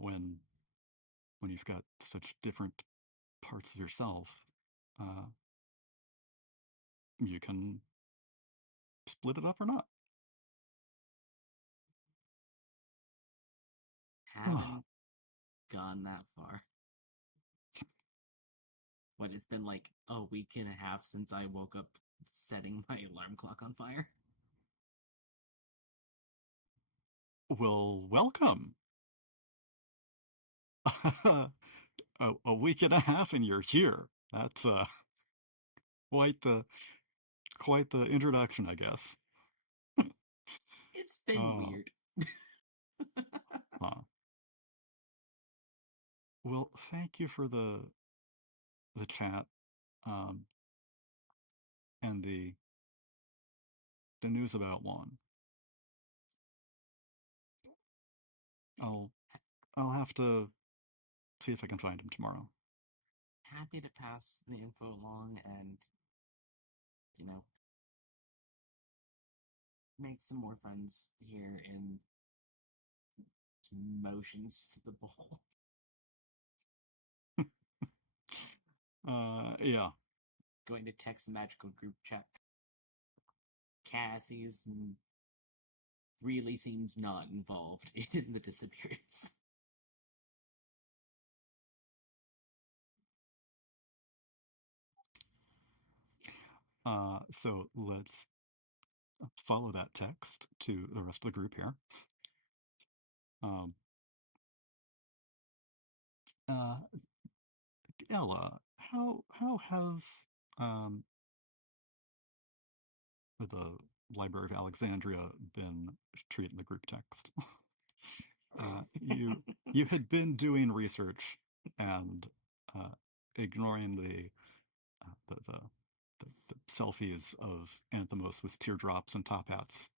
when you've got such different parts of yourself, you can split it up or not. Haven't gone that far. What, it's been like a week and a half since I woke up setting my alarm clock on fire. Well, welcome. A week and a half and you're here. That's quite the quite the introduction, I guess. It's been Uh, weird. huh. Well, thank you for the chat, um, and the news about Juan. I'll I'll have to see if I can find him tomorrow. Happy to pass the info along and, you know, make some more friends here in motions to the bowl. Yeah. Going to text the magical group chat. Cassie's really seems not involved in the disappearance. So let's follow that text to the rest of the group here. Um, Ella, how has um, the Library of Alexandria been treating the group text? You had been doing research and uh, ignoring the selfies of Anthemos with teardrops and top hats.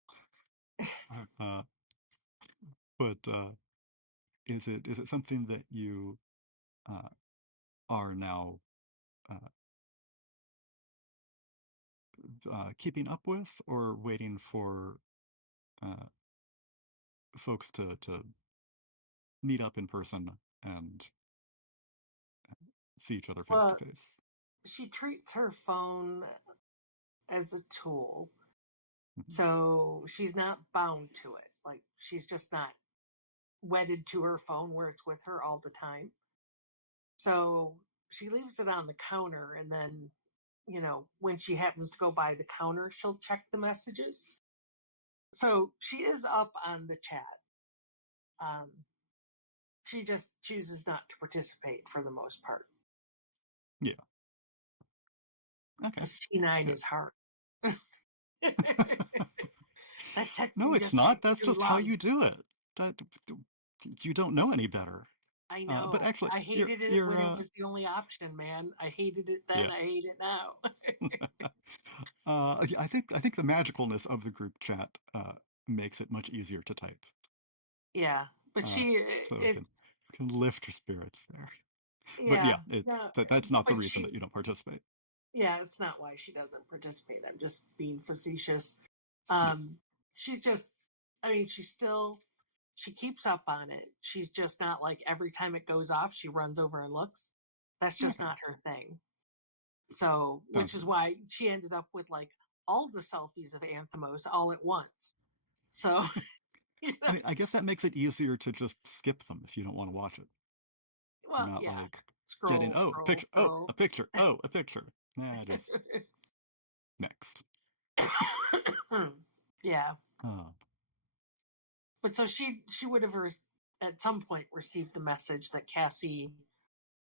Uh, but is it something that you uh, are now uh, keeping up with, or waiting for uh, folks to meet up in person and see each other face to Well, face? she treats her phone as a tool, Mhm. so she's not bound to it. Like, she's just not wedded to her phone where it's with her all the time. So she leaves it on the counter, and then, when she happens to go by the counter, she'll check the messages. So she is up on the chat. She just chooses not to participate for the most part. Yeah. Okay. Because T9 Good. is hard. That No, texting it's just not. takes That's too just how long. you do it. That, you don't know any better. I But know. actually, I hated it you're when it was the only option, man. I hated it then. yeah. I hate it now. I think the magicalness of the group chat makes it much easier to type. Yeah, but Uh, so it it's, can lift your spirits there. But yeah, yeah, no, that's not the but reason that you don't participate. yeah, it's not why she doesn't participate. I'm just being facetious. Yeah. She's just, I mean, she keeps up on it. She's just not like every time it goes off, she runs over and looks. That's just Okay. not her thing. So, Sounds which is good. why she ended up with like all the selfies of Anthemos all at once. So, I mean, I guess that makes it easier to just skip them if you don't want to watch it. You're well, not yeah, like getting, scroll, oh, a scroll, picture, oh, scroll. a picture, oh, a picture. Nah, just next. Yeah, Oh, but so she would have at some point received the message that Cassie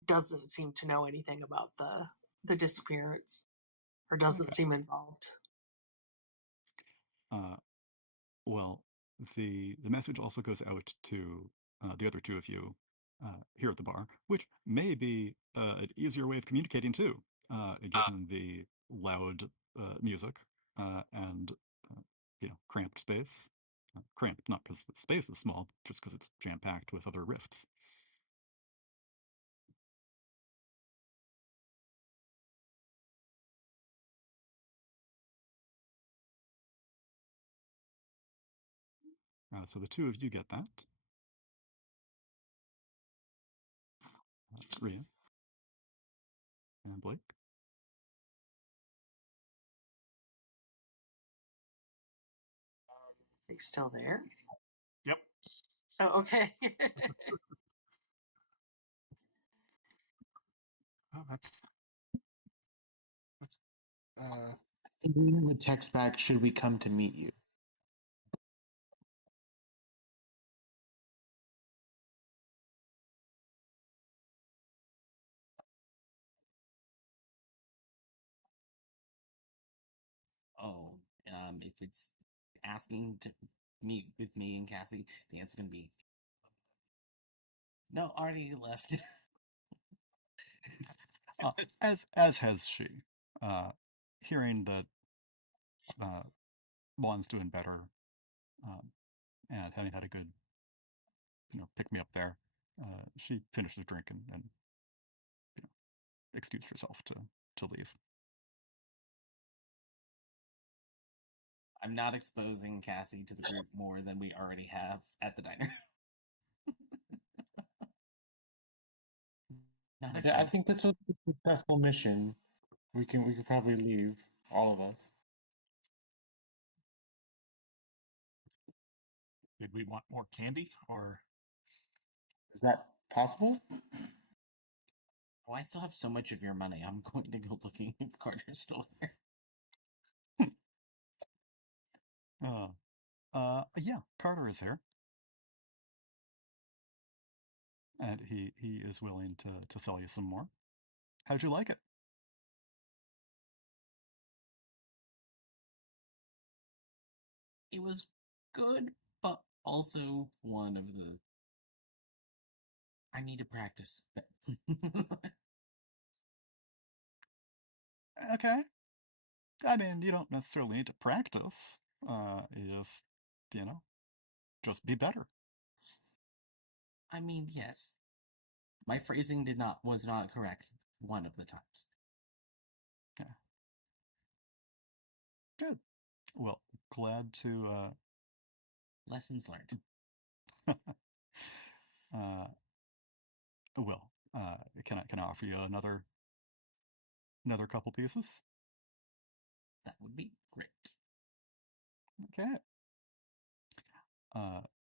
doesn't seem to know anything about the disappearance, or doesn't okay. seem involved. Uh, well, the message also goes out to the other two of you here at the bar, which may be an easier way of communicating too, given the loud music and cramped space. Cramped not because the space is small, just because it's jam packed with other rifts. So the two of you get that. Rhea. And Blake. They still there? Yep. Oh, okay. Oh, that's We would text back, should we come to meet you? Oh, if it's asking to meet with me and Cassie, the answer's gonna be no. Already left. As has she. Hearing that Juan's doing better, and having had a good, pick me up there, she finished the drink and excused herself to leave. I'm not exposing Cassie to the group more than we already have at the diner. I think this was a successful mission. We can probably leave, all of us. Did we want more candy, or Is that possible? Oh, I still have so much of your money. I'm going to go looking if Carter's still there. Yeah, Carter is here. And he is willing to sell you some more. How'd you like it? It was good, but also one of the. I need to practice. Okay. I mean, you don't necessarily need to practice. You just be better. I mean, yes. My phrasing was not correct one of the times. Yeah. Good. Well, glad to Lessons learned. Well, can I offer you another couple pieces? That would be great. Okay.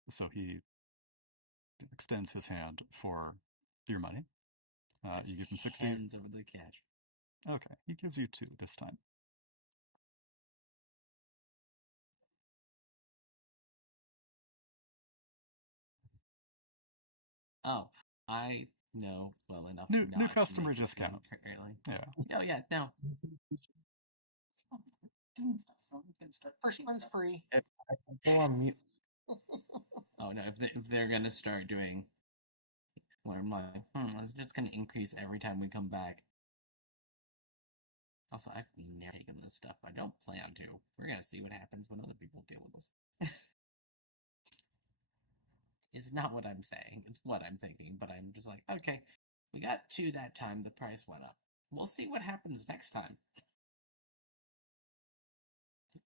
So he extends his hand for your money. You give him 60. Hands over the cash. Okay, he gives you 2 this time. Oh, I know well enough. New not customer to make discount. Early. Yeah. Oh yeah, no. First one's free. I go on mute. Oh no, if they're gonna start doing, where I'm like, it's just gonna increase every time we come back. Also, I've never taken this stuff. I don't plan to. We're gonna see what happens when other people deal with this. It's not what I'm saying. It's what I'm thinking. But I'm just like, okay, we got 2 that time. The price went up. We'll see what happens next time.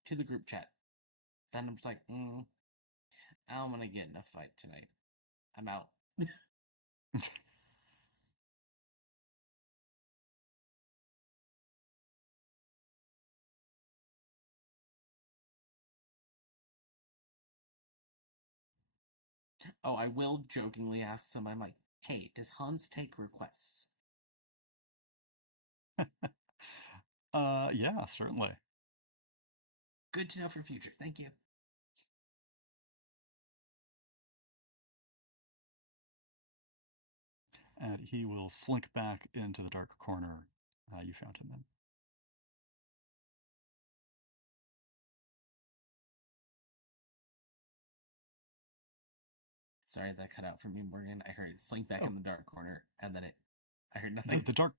To the group chat. Then I'm just like, I don't want to get in a fight tonight. I'm out. Oh, I will jokingly ask someone, I'm like, hey, does Hans take requests? Yeah, certainly. Good to know for future. Thank you. And he will slink back into the dark corner you found him in. Sorry, that cut out for me, Morgan. I heard it slink back in the dark corner, and then I heard nothing. The dark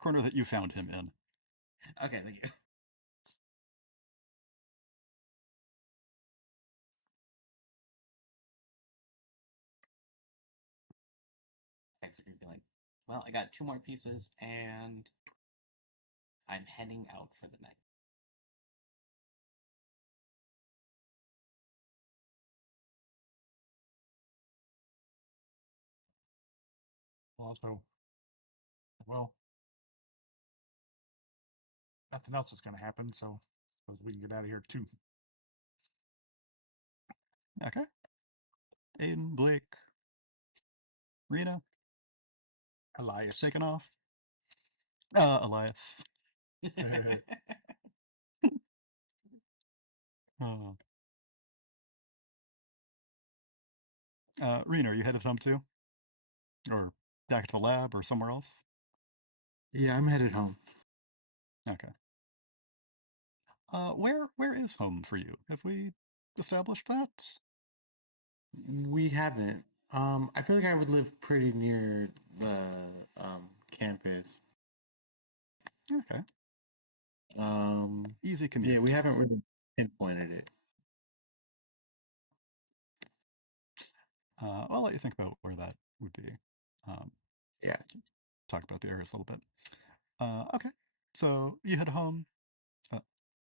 corner that you found him in. Okay, thank you. Thanks for being like, well, I got 2 more pieces, and I'm heading out for the night. also well, nothing else is going to happen, so suppose we can get out of here too. Okay. Aiden, Blake, Rena, Elias. taking off. Elias. Oh. Rena, are you headed home too? Or back to the lab or somewhere else? Yeah, I'm headed home. Okay. Where is home for you? Have we established that? We haven't. I feel like I would live pretty near the campus. Okay. Easy Yeah, commute. we haven't really pinpointed it. I'll let you think about where that would be. Yeah. Talk about the areas a little bit. Okay. So you head home.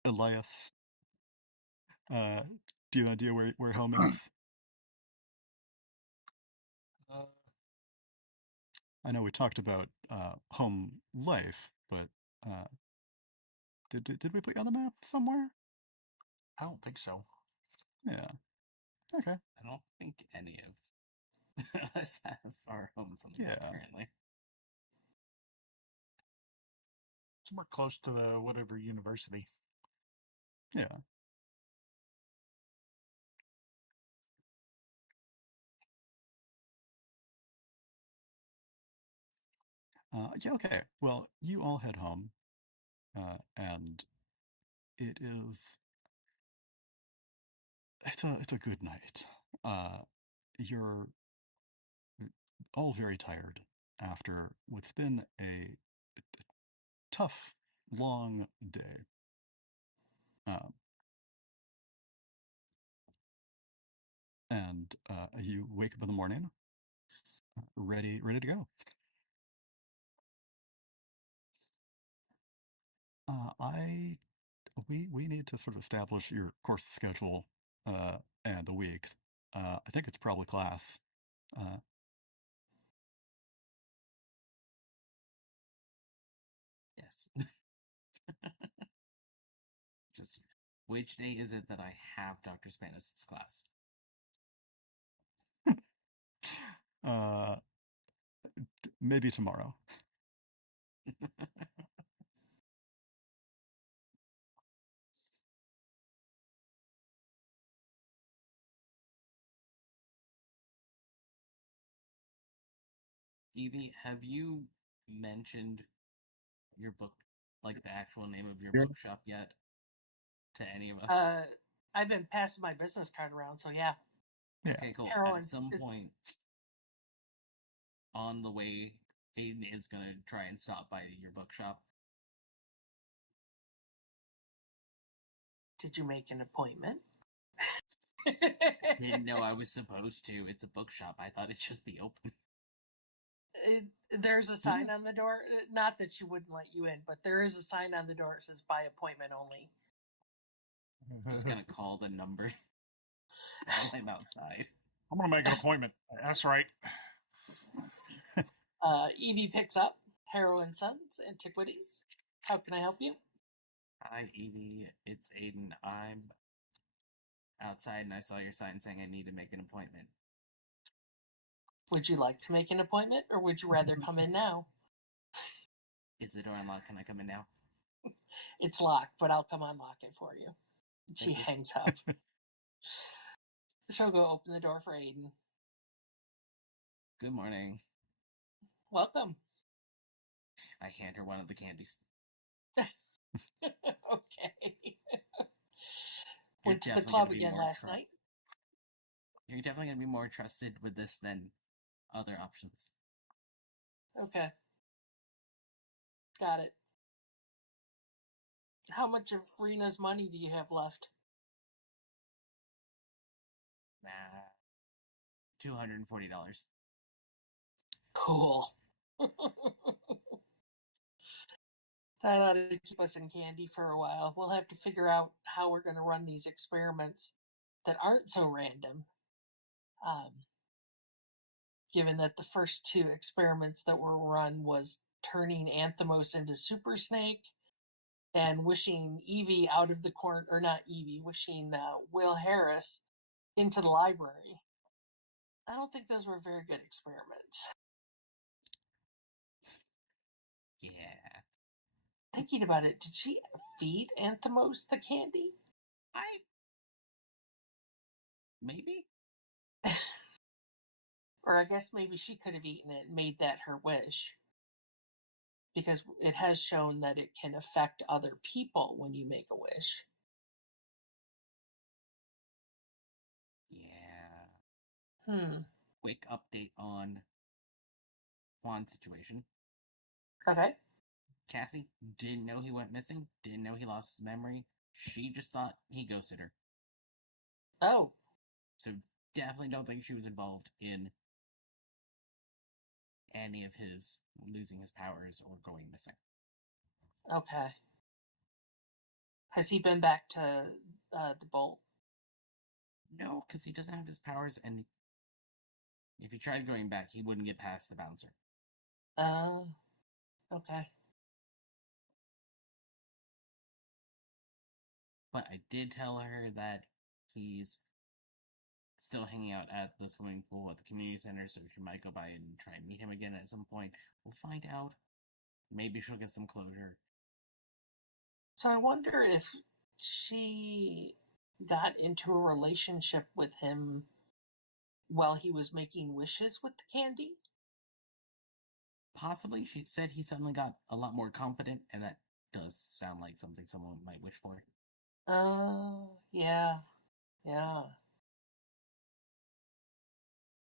Elias. Do you have an idea where home is? I know we talked about home life, but did we put you on the map somewhere? I don't think so. Yeah. Okay. I don't think any of us have our homes on the map Yeah. currently. Somewhere close to the whatever university. Yeah. Yeah. Okay. Well, you all head home, and it's a good night. You're all very tired after what's been a tough, long day. And you wake up in the morning, ready to go. We need to sort of establish your course schedule and the week. I think it's probably class. Yes. Just which day is it that I have Dr. Spanos' class? Maybe tomorrow. Evie, have you mentioned your book, like the actual name of your Yeah. bookshop yet to any of us? I've been passing my business card around, so yeah. Yeah. Okay, cool. Heroin At some is- point on the way, Aiden is going to try and stop by your bookshop. Did you make an appointment? Didn't know I was supposed to. It's a bookshop. I thought it'd just be open. There's a sign on the door. Not that she wouldn't let you in, but there is a sign on the door that says by appointment only. Just gonna call the number while I'm outside. I'm going to make an appointment. That's right. Evie picks up Harrow & Sons Antiquities. How can I help you? Hi, Evie. It's Aiden. I'm outside and I saw your sign saying I need to make an appointment. Would you like to make an appointment, or would you rather come in now? Is the door unlocked? Can I come in now? It's locked, but I'll come unlock it for you. She Thank you. hangs up. She'll go open the door for Aiden. Good morning. Welcome. I hand her one of the candies. Okay. You're Went to the definitely club gonna be again more last night. You're definitely going to be more trusted with this than other options. Okay. Got it. How much of Rena's money do you have left? $240. Cool. That ought to keep us in candy for a while. We'll have to figure out how we're going to run these experiments that aren't so random. Given that the first two experiments that were run was turning Anthemos into Super Snake and wishing Evie out of the corner, or not Evie, wishing Will Harris into the library. I don't think those were very good experiments. Yeah. Thinking about it, did she feed Anthemos the candy? Maybe? Or I guess maybe she could have eaten it and made that her wish. Because it has shown that it can affect other people when you make a wish. Yeah. Quick update on Juan's situation. Okay. Cassie didn't know he went missing, didn't know he lost his memory. She just thought he ghosted her. Oh. So definitely don't think she was involved in any of his losing his powers or going missing. Okay. Has he been back to the bowl? No, because he doesn't have his powers, and if he tried going back, he wouldn't get past the bouncer. Okay. But I did tell her that he's still hanging out at the swimming pool at the community center, so she might go by and try and meet him again at some point. We'll find out. Maybe she'll get some closure. So I wonder if she got into a relationship with him while he was making wishes with the candy? Possibly. She said he suddenly got a lot more confident, and that does sound like something someone might wish for. Yeah.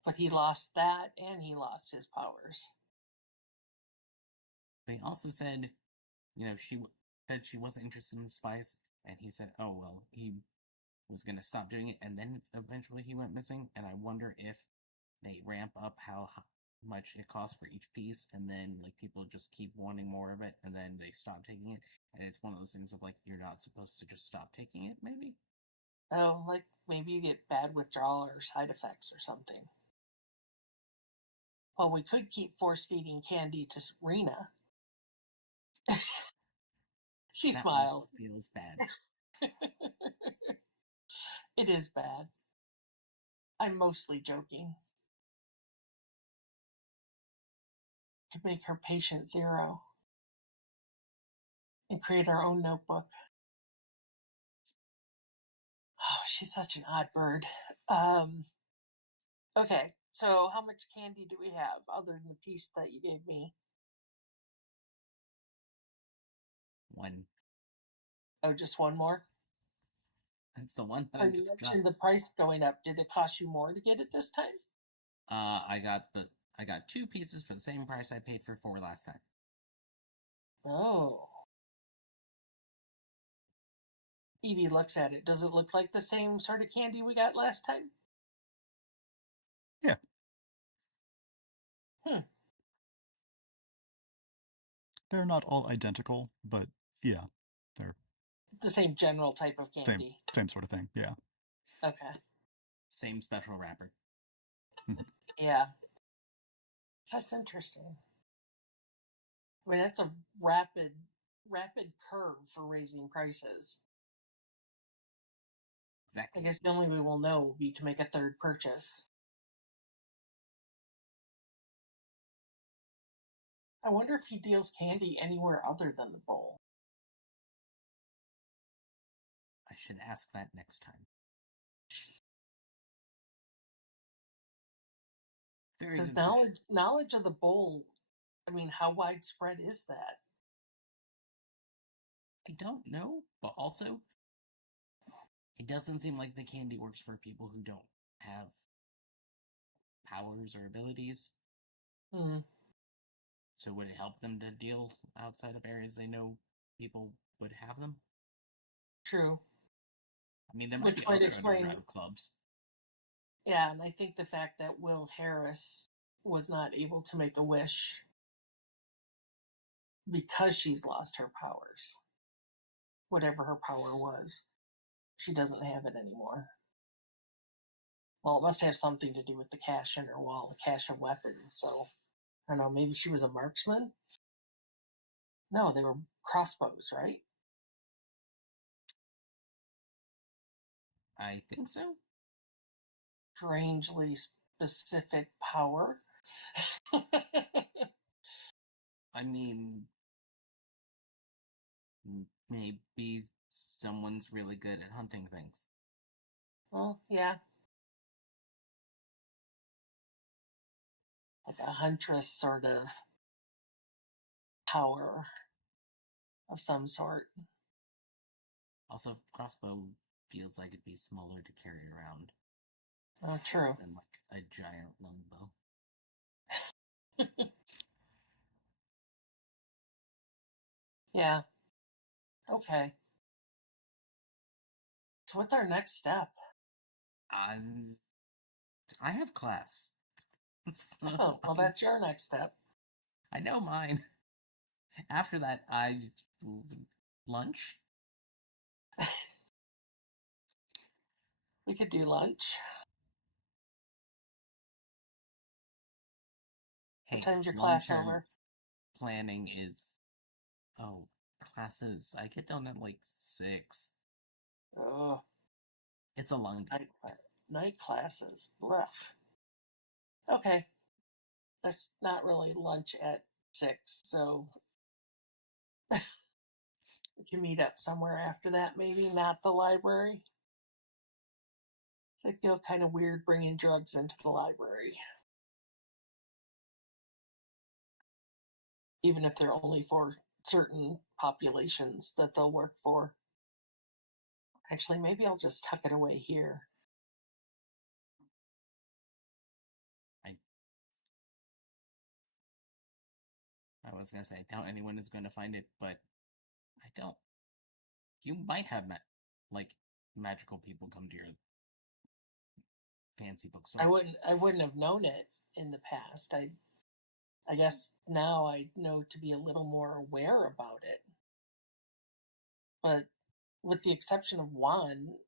But he lost that, and he lost his powers. But he also said, she said she wasn't interested in spice, and he said, oh, well, he was going to stop doing it, and then eventually he went missing, and I wonder if they ramp up how much it costs for each piece, and then, people just keep wanting more of it, and then they stop taking it, and it's one of those things of, you're not supposed to just stop taking it, maybe? Oh, maybe you get bad withdrawal or side effects or something. Well, we could keep force-feeding candy to Rena. She that smiles. Also feels bad. It is bad. I'm mostly joking. To make her patient 0 and create our own notebook. Oh, she's such an odd bird. Okay, so how much candy do we have other than the piece that you gave me? 1. Oh, just one more? That's the one that Oh, I you just got. mentioned the price going up. Did it cost you more to get it this time? I got 2 pieces for the same price I paid for 4 last time. Oh. Evie looks at it. Does it look like the same sort of candy we got last time? Yeah. They're not all identical, but yeah, they're The same general type of candy. Same sort of thing. Yeah. Okay. Same special wrapper. Yeah. That's interesting. I mean, that's a rapid curve for raising prices. Exactly. I guess the only way we'll know will be to make a third purchase. I wonder if he deals candy anywhere other than the bowl. I should ask that next time. Very Because good knowledge of the bowl, I mean, how widespread is that? I don't know, but also, it doesn't seem like the candy works for people who don't have powers or abilities. So would it help them to deal outside of areas they know people would have them? True. I mean, there might Which be might other explain underground clubs. Yeah, and I think the fact that Will Harris was not able to make a wish because she's lost her powers. Whatever her power was. She doesn't have it anymore. Well, it must have something to do with the cache in her wall, the cache of weapons. So, I don't know, maybe she was a marksman? No, they were crossbows, right? I think so. Strangely specific power. I mean, maybe someone's really good at hunting things. Well, yeah. Like a huntress sort of power of some sort. Also, crossbow feels like it'd be smaller to carry around Oh, true. than like a giant longbow. Yeah. Okay. So what's our next step? I have class. Oh, well, that's your next step. I know mine. After that, lunch. We could do lunch. Hey, What time's your class long-term over? planning is classes. I get done at like 6. Oh, It's a long day. night classes. Blech. Okay. That's not really lunch at 6, so we can meet up somewhere after that, maybe not the library. I feel kind of weird bringing drugs into the library. Even if they're only for certain populations that they'll work for. Actually, maybe I'll just tuck it away here. I was gonna say, I doubt anyone is gonna find it, but I don't. You might have magical people come to your fancy bookstore. I wouldn't have known it in the past. I guess now I know to be a little more aware about it. But with the exception of one,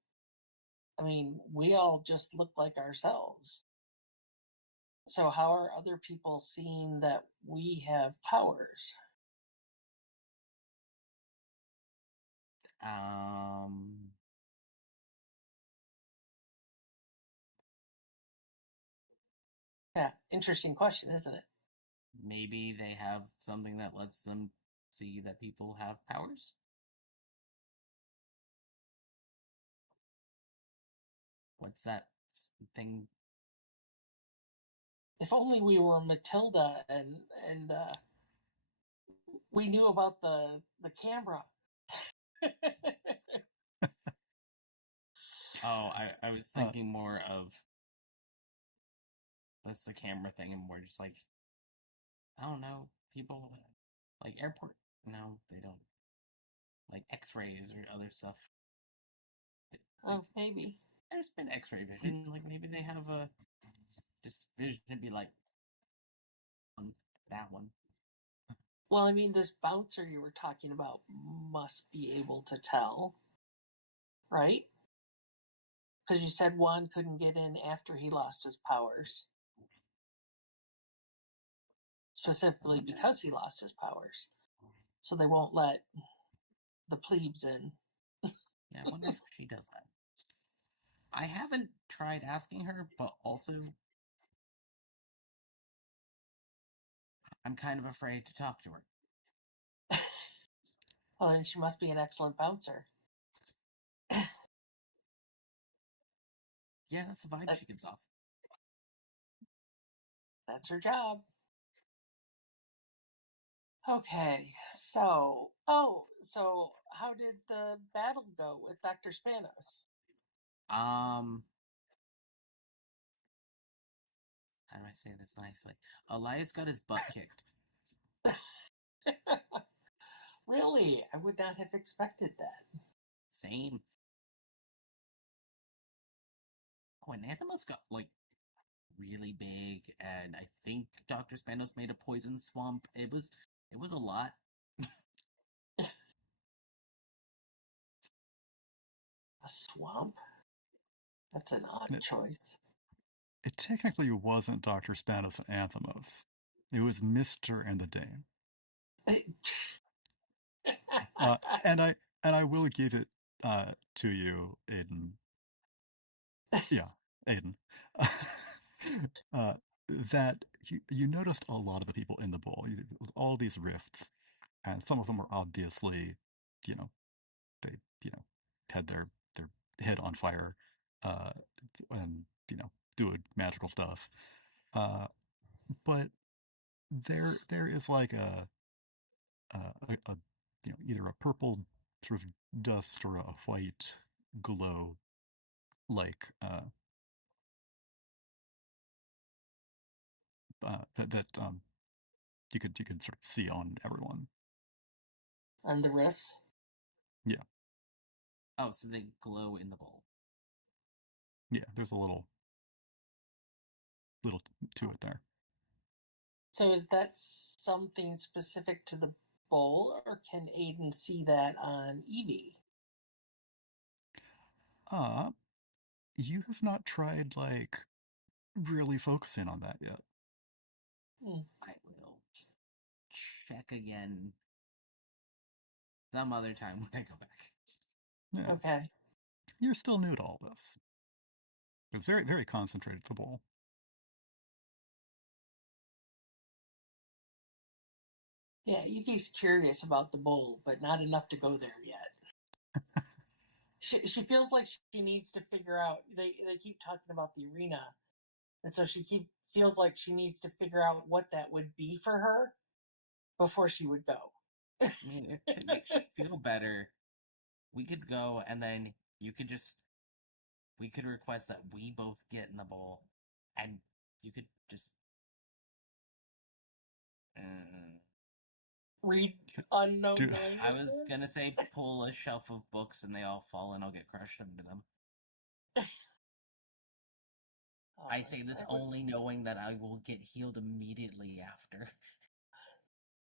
I mean, we all just look like ourselves. So how are other people seeing that we have powers? Yeah, interesting question, isn't it? Maybe they have something that lets them see that people have powers. What's that thing? If only we were Matilda and we knew about the camera. Oh, I was thinking more of that's the camera thing, and more just like, I don't know, people like airport. No, they don't like X-rays or other stuff. Oh, maybe. There's been X-ray vision. Like maybe they have a just vision to be like on that one. Well, I mean, this bouncer you were talking about must be able to tell, right? Because you said one couldn't get in after he lost his powers. Specifically because he lost his powers. So they won't let the plebes in. Yeah, I wonder if she does that. I haven't tried asking her, but also I'm kind of afraid to talk to her. Well, then she must be an excellent bouncer. Yeah, that's the vibe she gives off. That's her job. Okay, so how did the battle go with Dr. Spanos? How do I say this nicely? Elias got his butt kicked. Really? I would not have expected that. Same. Oh, and Anthemos got really big, and I think Dr. Spanos made a poison swamp. It was a lot. A swamp? That's an odd choice. It technically wasn't Dr. Spanos and Anthemos. It was Mr. and the Dame. And I will give it to you, Aiden. Yeah, Aiden. uh, that you noticed a lot of the people in the bowl, all these rifts, and some of them were obviously, you know, they had their head on fire, uh, and doing magical stuff. But there is like a either a purple sort of dust or a white glow, like that you could sort of see on everyone. On the riffs. Yeah, Oh, so they glow in the bowl. yeah. There's a little to it there. So is that something specific to the bowl, or can Aiden see that on Evie? You have not tried like really focusing on that yet. I will check again some other time when I go back. Yeah. Okay. You're still new to all this. It's very, very concentrated, the bowl. Yeah, Evie's curious about the bowl, but not enough to go there yet. she feels like she needs to figure out. They keep talking about the arena, and so feels like she needs to figure out what that would be for her before she would go. I mean, if it makes you feel better, we could go, and then we could request that we both get in the bowl, and you could just Read unknown Dude. language. I was gonna say pull a shelf of books and they all fall and I'll get crushed under them. I say this only knowing that I will get healed immediately after.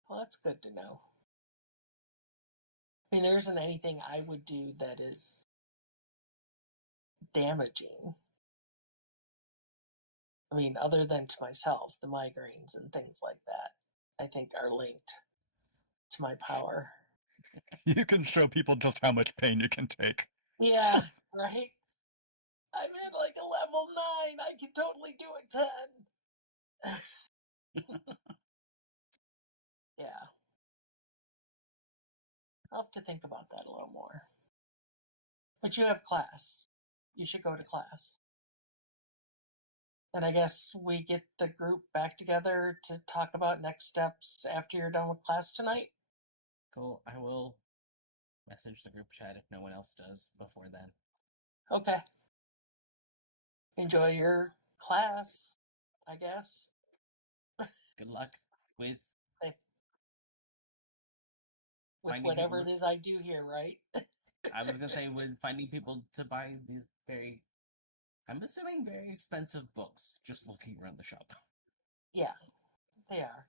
Well, that's good to know. I mean, there isn't anything I would do that is damaging. I mean, other than to myself, the migraines and things like that, I think are linked to my power. You can show people just how much pain you can take. Yeah, right? I'm at like a level 9. I can totally do a 10. Yeah. I'll have to think about that a little more. But you have class. You should go to class. And I guess we get the group back together to talk about next steps after you're done with class tonight. Cool. I will message the group chat if no one else does before then. Okay. Enjoy your class, I guess. Good luck with whatever it is I do here, right? I was gonna say with finding people to buy these I'm assuming very expensive books, just looking around the shop. Yeah, they are.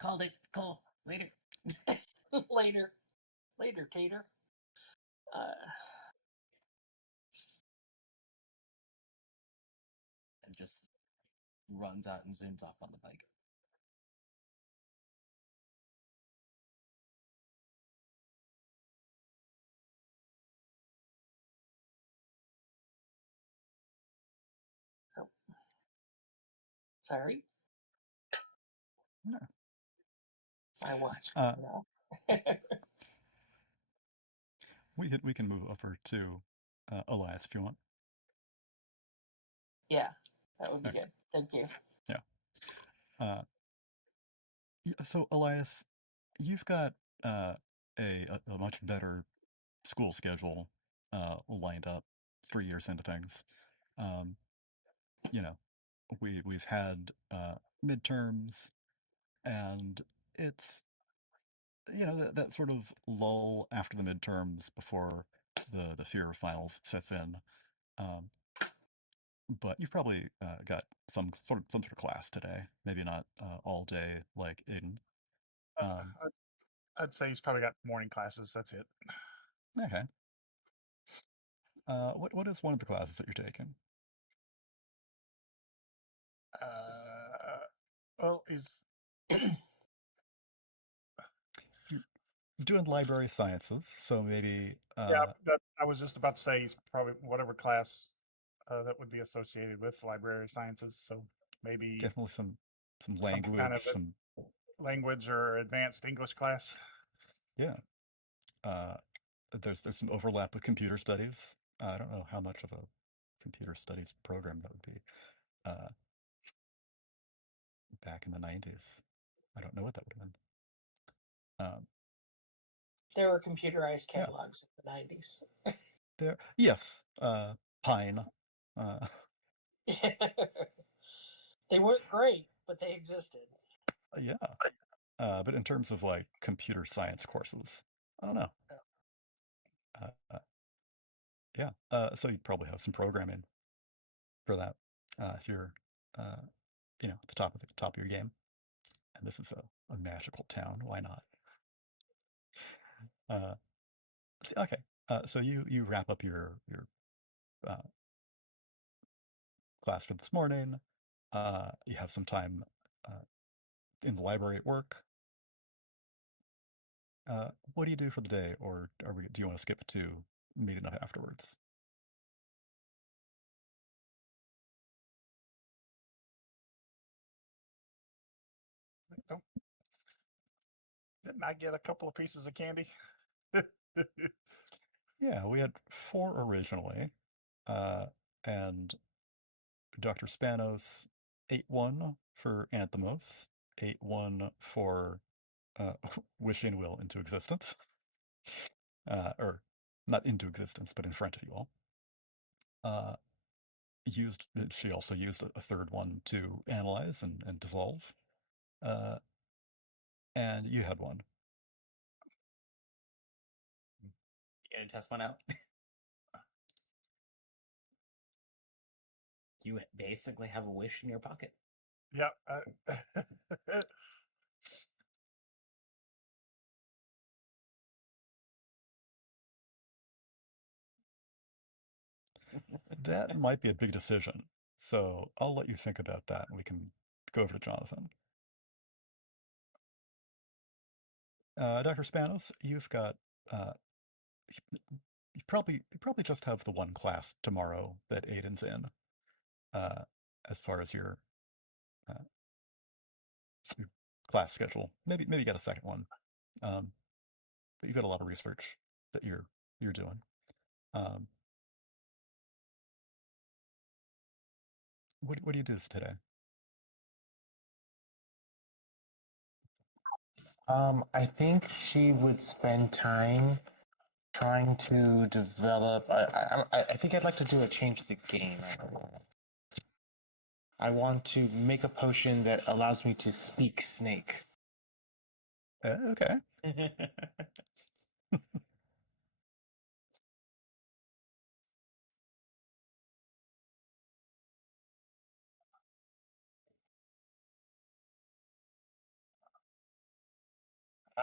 Called it. Cool. Later. Later, Tater. And just runs out and zooms off on the bike. Oh. Sorry. No. My watch. We can move over to Elias if you want. Yeah, that would be good. Thank you. Yeah. So Elias, you've got a much better school schedule lined up 3 years into things. You know, we've had midterms, and it's that sort of lull after the midterms before the fear of finals sets in. But you've probably got some sort of class today. Maybe not all day like Aiden. I'd say he's probably got morning classes. That's it. Okay. What is one of the classes that you're taking? Well, he's doing library sciences, so maybe Yeah, I was just about to say he's probably whatever class that would be associated with library sciences. So maybe definitely some some language, kind of some language or advanced English class. yeah. There's some overlap with computer studies. I don't know how much of a computer studies program that would be back in the 90s. I don't know what that would have been. There were computerized Yeah. catalogs in the 90s. Yes, Pine. They weren't great, but they existed. Yeah. But in terms of like computer science courses, I don't know. Yeah. So you'd probably have some programming for that if you're, at the top of your game. And this is a magical town. Why not? Okay. So you wrap up your class for this morning. You have some time in the library at work. What do you do for the day, or do you want to skip to meeting up afterwards? Didn't I get a couple of pieces of candy? Yeah, we had 4 originally, and Dr. Spanos ate 1 for Anthemos, ate 1 for wishing will into existence, or not into existence, but in front of you all. She also used a third one to analyze and dissolve, and you had 1. You gonna test one out? You basically have a wish in your pocket. Yep. That might be a big decision, so I'll let you think about that, and we can go over to Jonathan. Dr. Spanos, you've got you probably just have the 1 class tomorrow that Aiden's in, as far as your class schedule. Maybe you got a second one, but you've got a lot of research that you're doing. What do you do today? I think she would spend time trying to develop. I think I'd like to do a change the game. I want to make a potion that allows me to speak snake. Okay.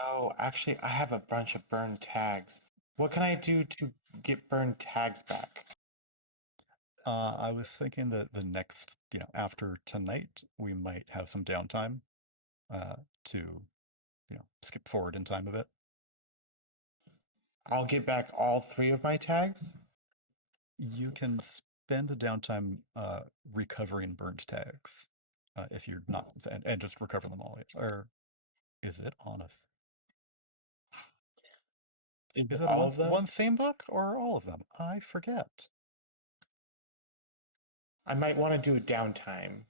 Oh, actually, I have a bunch of burned tags. What can I do to get burned tags back? I was thinking that the next, after tonight, we might have some downtime to, skip forward in time a bit. I'll get back all 3 of my tags? You can spend the downtime recovering burned tags if you're not, and just recover them all. Or is it on a? Is it all of them? one theme book or all of them? I forget. I might want to do a downtime.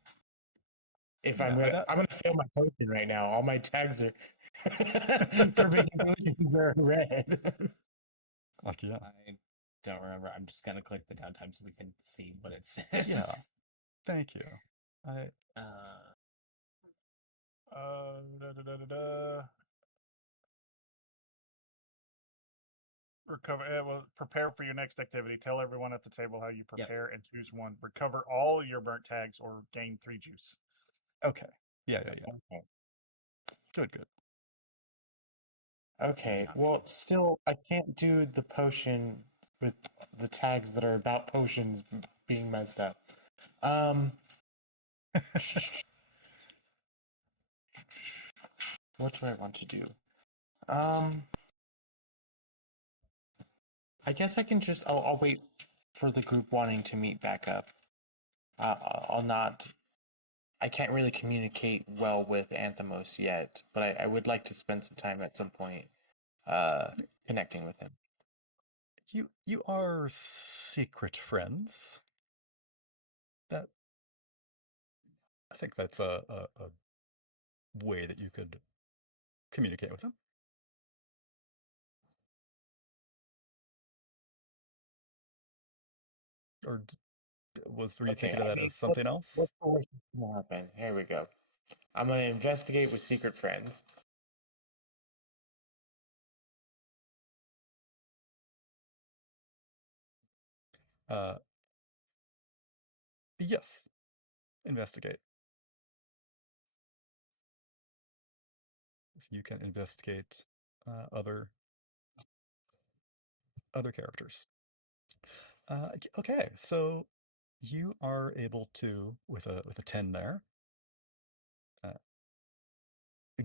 If Yeah, I'm gonna fail my potion right now. All my tags are for making potions are red. Like, yeah. I don't remember. I'm just gonna click the downtime so we can see what it says. Yeah. Thank you. Recover. Well, prepare for your next activity. Tell everyone at the table how you prepare and choose 1. Recover all your burnt tags or gain 3 juice. Okay. Yeah. Okay. Good. Okay. Well, still, I can't do the potion with the tags that are about potions being messed up. What do I want to do? I guess I can just. I'll wait for the group wanting to meet back up. I'll not. I can't really communicate well with Anthemos yet, but I would like to spend some time at some point connecting with him. You are secret friends. That I think that's a way that you could communicate with him. Or were you thinking of that as something else? What's the worst that can happen? Here we go. I'm going to investigate with secret friends. Yes. Investigate. So you can investigate other characters. Okay, so you are able to, with a 10 there,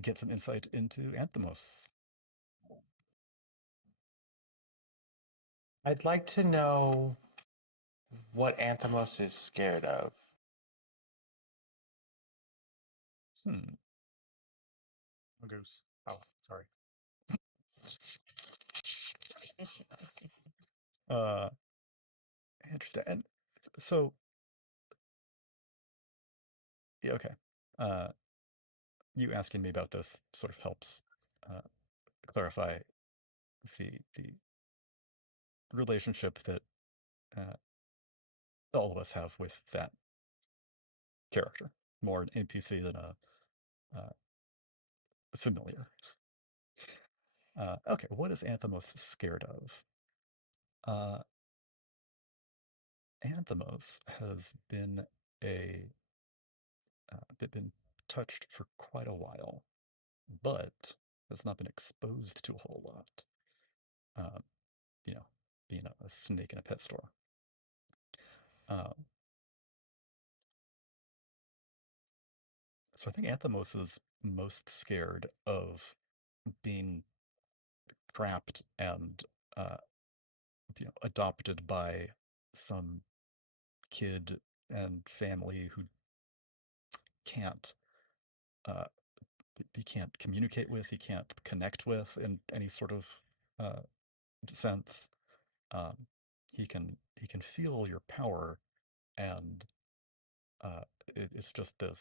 get some insight into Anthemos. I'd like to know what Anthemos is scared of. A goose. Oh, sorry. Interesting. And so, yeah, okay. You asking me about this sort of helps clarify the relationship that all of us have with that character. More an NPC than a familiar. Okay, what is Anthemos scared of? Anthemos has been been touched for quite a while, but has not been exposed to a whole lot. Being a snake in a pet store. So I think Anthemos is most scared of being trapped and adopted by some kid and family who can't he can't communicate with, he can't connect with in any sort of sense. He can feel your power, and it's just this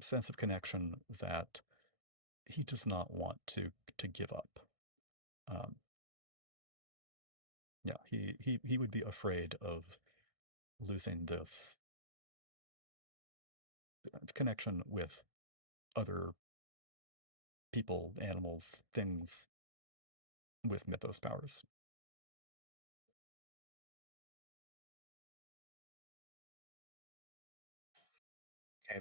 sense of connection that he does not want to give up. Yeah, he would be afraid of losing this connection with other people, animals, things with mythos powers. Okay.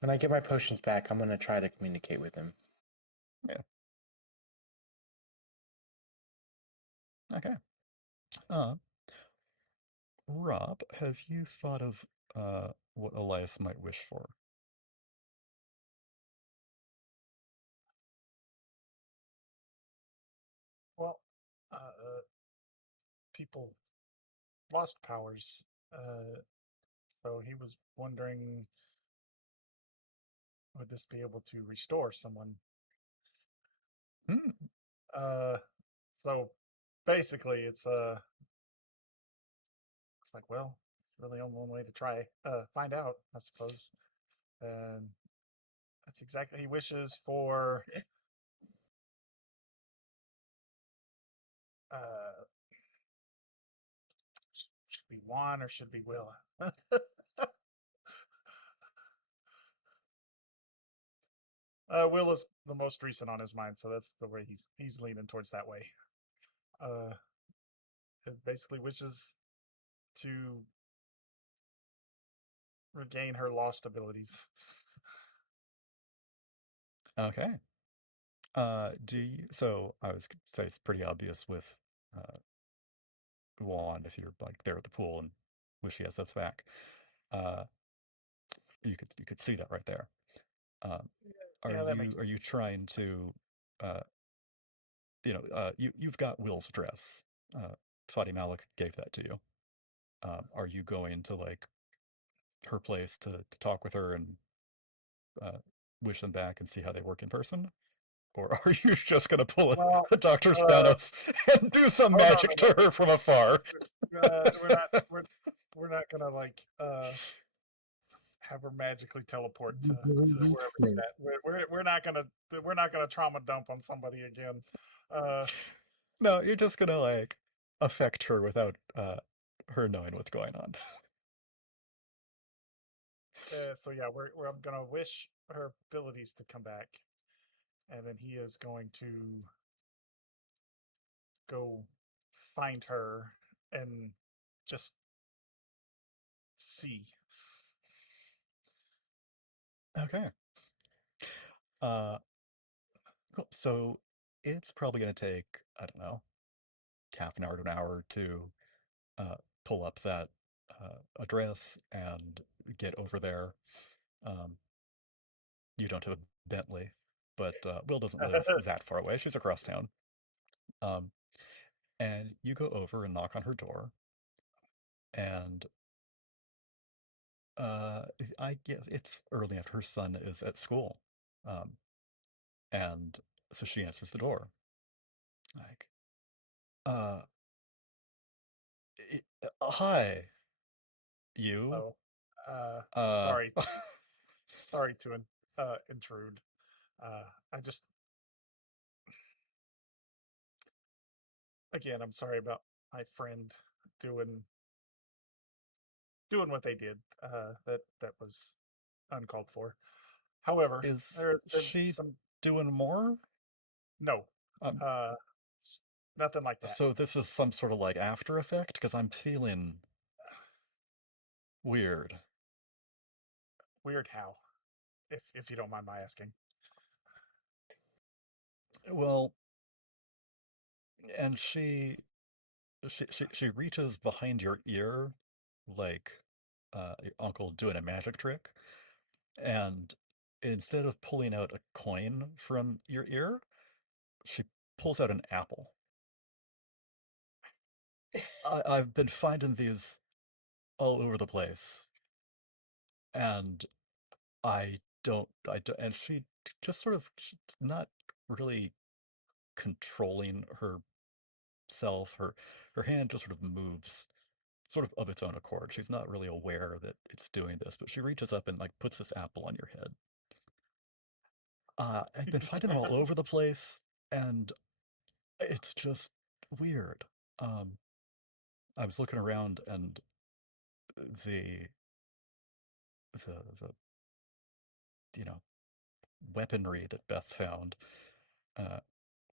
When I get my potions back, I'm going to try to communicate with him. Yeah. Okay. Rob, have you thought of what Elias might wish for? Well, people lost powers, so he was wondering, would this be able to restore someone? So basically, it's like, well, it's really only one way to try find out, I suppose. And that's exactly, he wishes for should be Juan or should be Willa? Will is the most recent on his mind, so that's the way he's leaning towards that way. It basically wishes to regain her lost abilities. Okay. So I was gonna say it's pretty obvious with Juan if you're like there at the pool and wish he has us back. You could see that right there. Are you trying to you've got Will's address. Fadi Malik gave that to you. Are you going to like her place to talk with her and wish them back and see how they work in person? Or are you just going to pull Well, a Dr. Spanos and do some hold on magic a to her from afar? we're not gonna like have her magically teleport to wherever he's at. We're not gonna trauma dump on somebody again. No, you're just going to like affect her without her knowing what's going on. So yeah, I'm gonna wish her abilities to come back, and then he is going to go find her and just see. Okay. Cool. So it's probably going to take, I don't know, half an hour to an hour to pull up that address and get over there. Um, you don't have a Bentley, but Will doesn't live that far away. She's across town. And you go over and knock on her door, and I guess it's early after her son is at school, um, and so she answers the door, like, uh, hi, you, Oh, uh, sorry to intrude. I just again, I'm sorry about my friend doing what they did. That was uncalled for. However, is there's been she some doing more? no, Um, uh, nothing like that. so this is some sort of like after effect because I'm feeling weird. Weird how, if you don't mind my asking. Well, and she reaches behind your ear like your uncle doing a magic trick, and instead of pulling out a coin from your ear, she pulls out an apple. I've been finding these all over the place, and and she just sort of she's not really controlling herself. Her hand just sort of moves sort of its own accord. She's not really aware that it's doing this, but she reaches up and like puts this apple on your head. I've been finding them all over the place, and it's just weird. Um, I was looking around, and the the weaponry that Beth found uh,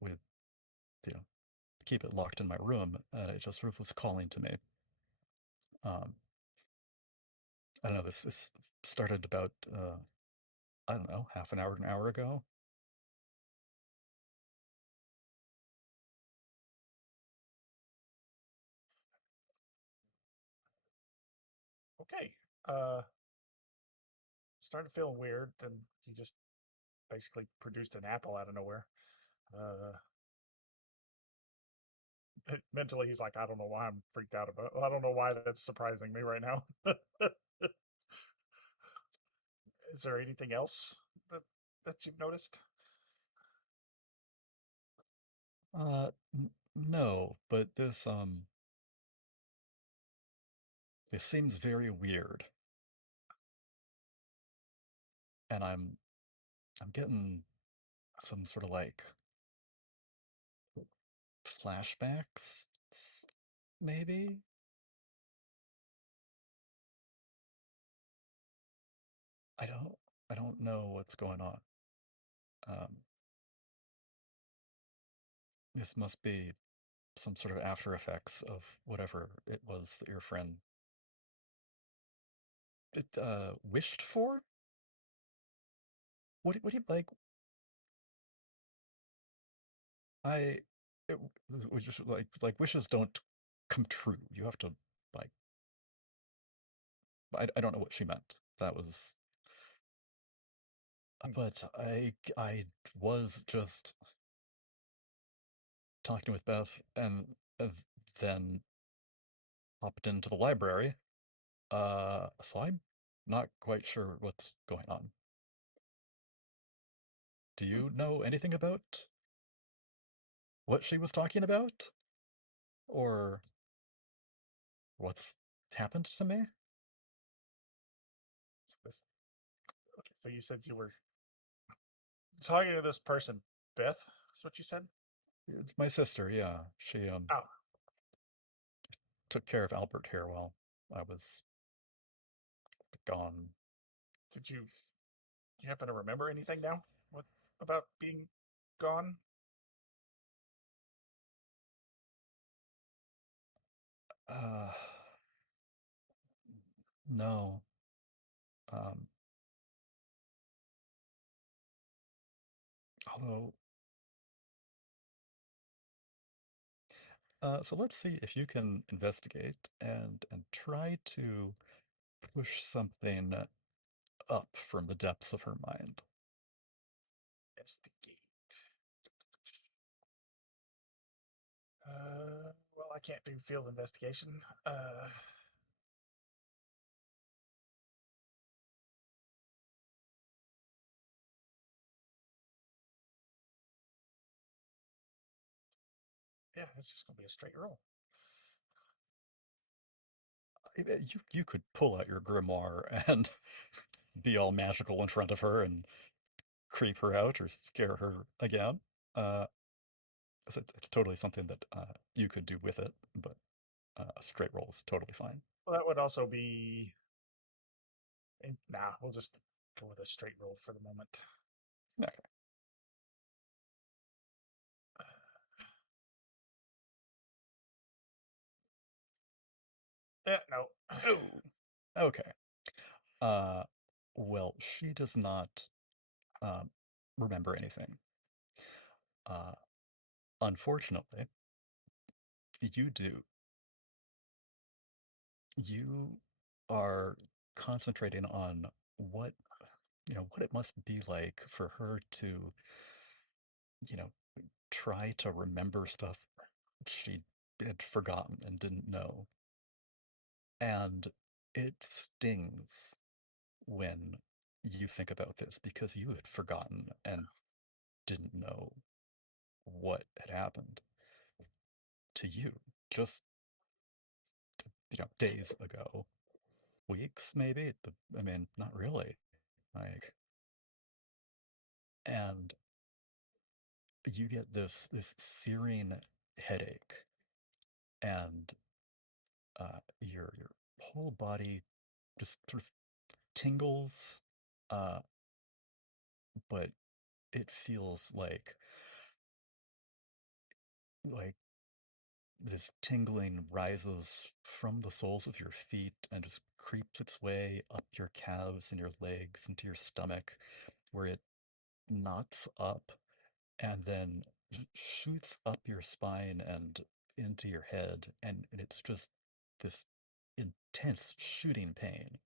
with you know keep it locked in my room, it just sort of was calling to me. Um, I don't know. This started about I don't know, half an hour ago. Okay. Started feeling weird, then he just basically produced an apple out of nowhere. Uh, Mentally, he's like, I don't know why I'm freaked out about. I don't know why that's surprising me right now. Is there anything else that you've noticed? No, but this seems very weird, and I'm getting some sort of like flashbacks, maybe. I don't I don't know what's going on. Um, this must be some sort of after effects of whatever it was that your friend wished for. What do you like? I it, we just like wishes don't come true. You have to like I don't know what she meant. That was but I was just talking with Beth, and then popped into the library. So I'm not quite sure what's going on. Do you know anything about what she was talking about? Or what's happened to me? Okay, so you said you were talking to this person, Beth? That's what you said? It's my sister, yeah. She Oh, took care of Albert here while I was gone. did you happen to remember anything now? What about being gone? Uh, no. Um, although, so let's see if you can investigate and try to push something up from the depths of her mind. Investigate. Well, I can't do field investigation. Yeah, it's just gonna be a straight roll. You could pull out your grimoire and be all magical in front of her and creep her out or scare her again. So it's totally something that you could do with it, but a straight roll is totally fine. Well, that would also be. Nah, we'll just go with a straight roll for the moment. Okay. Yeah, no. Oh, okay. Well, she does not um, remember anything. Uh, Unfortunately, you do. You are concentrating on what, what it must be like for her to, you know, try to remember stuff she had forgotten and didn't know. And it stings when you think about this because you had forgotten and didn't know what had happened to you just, days ago, weeks maybe. I mean, not really. Like, and you get this searing headache, and your whole body just sort of tingles, uh, but it feels like this tingling rises from the soles of your feet and just creeps its way up your calves and your legs into your stomach, where it knots up and then shoots up your spine and into your head, and it's just this intense shooting pain.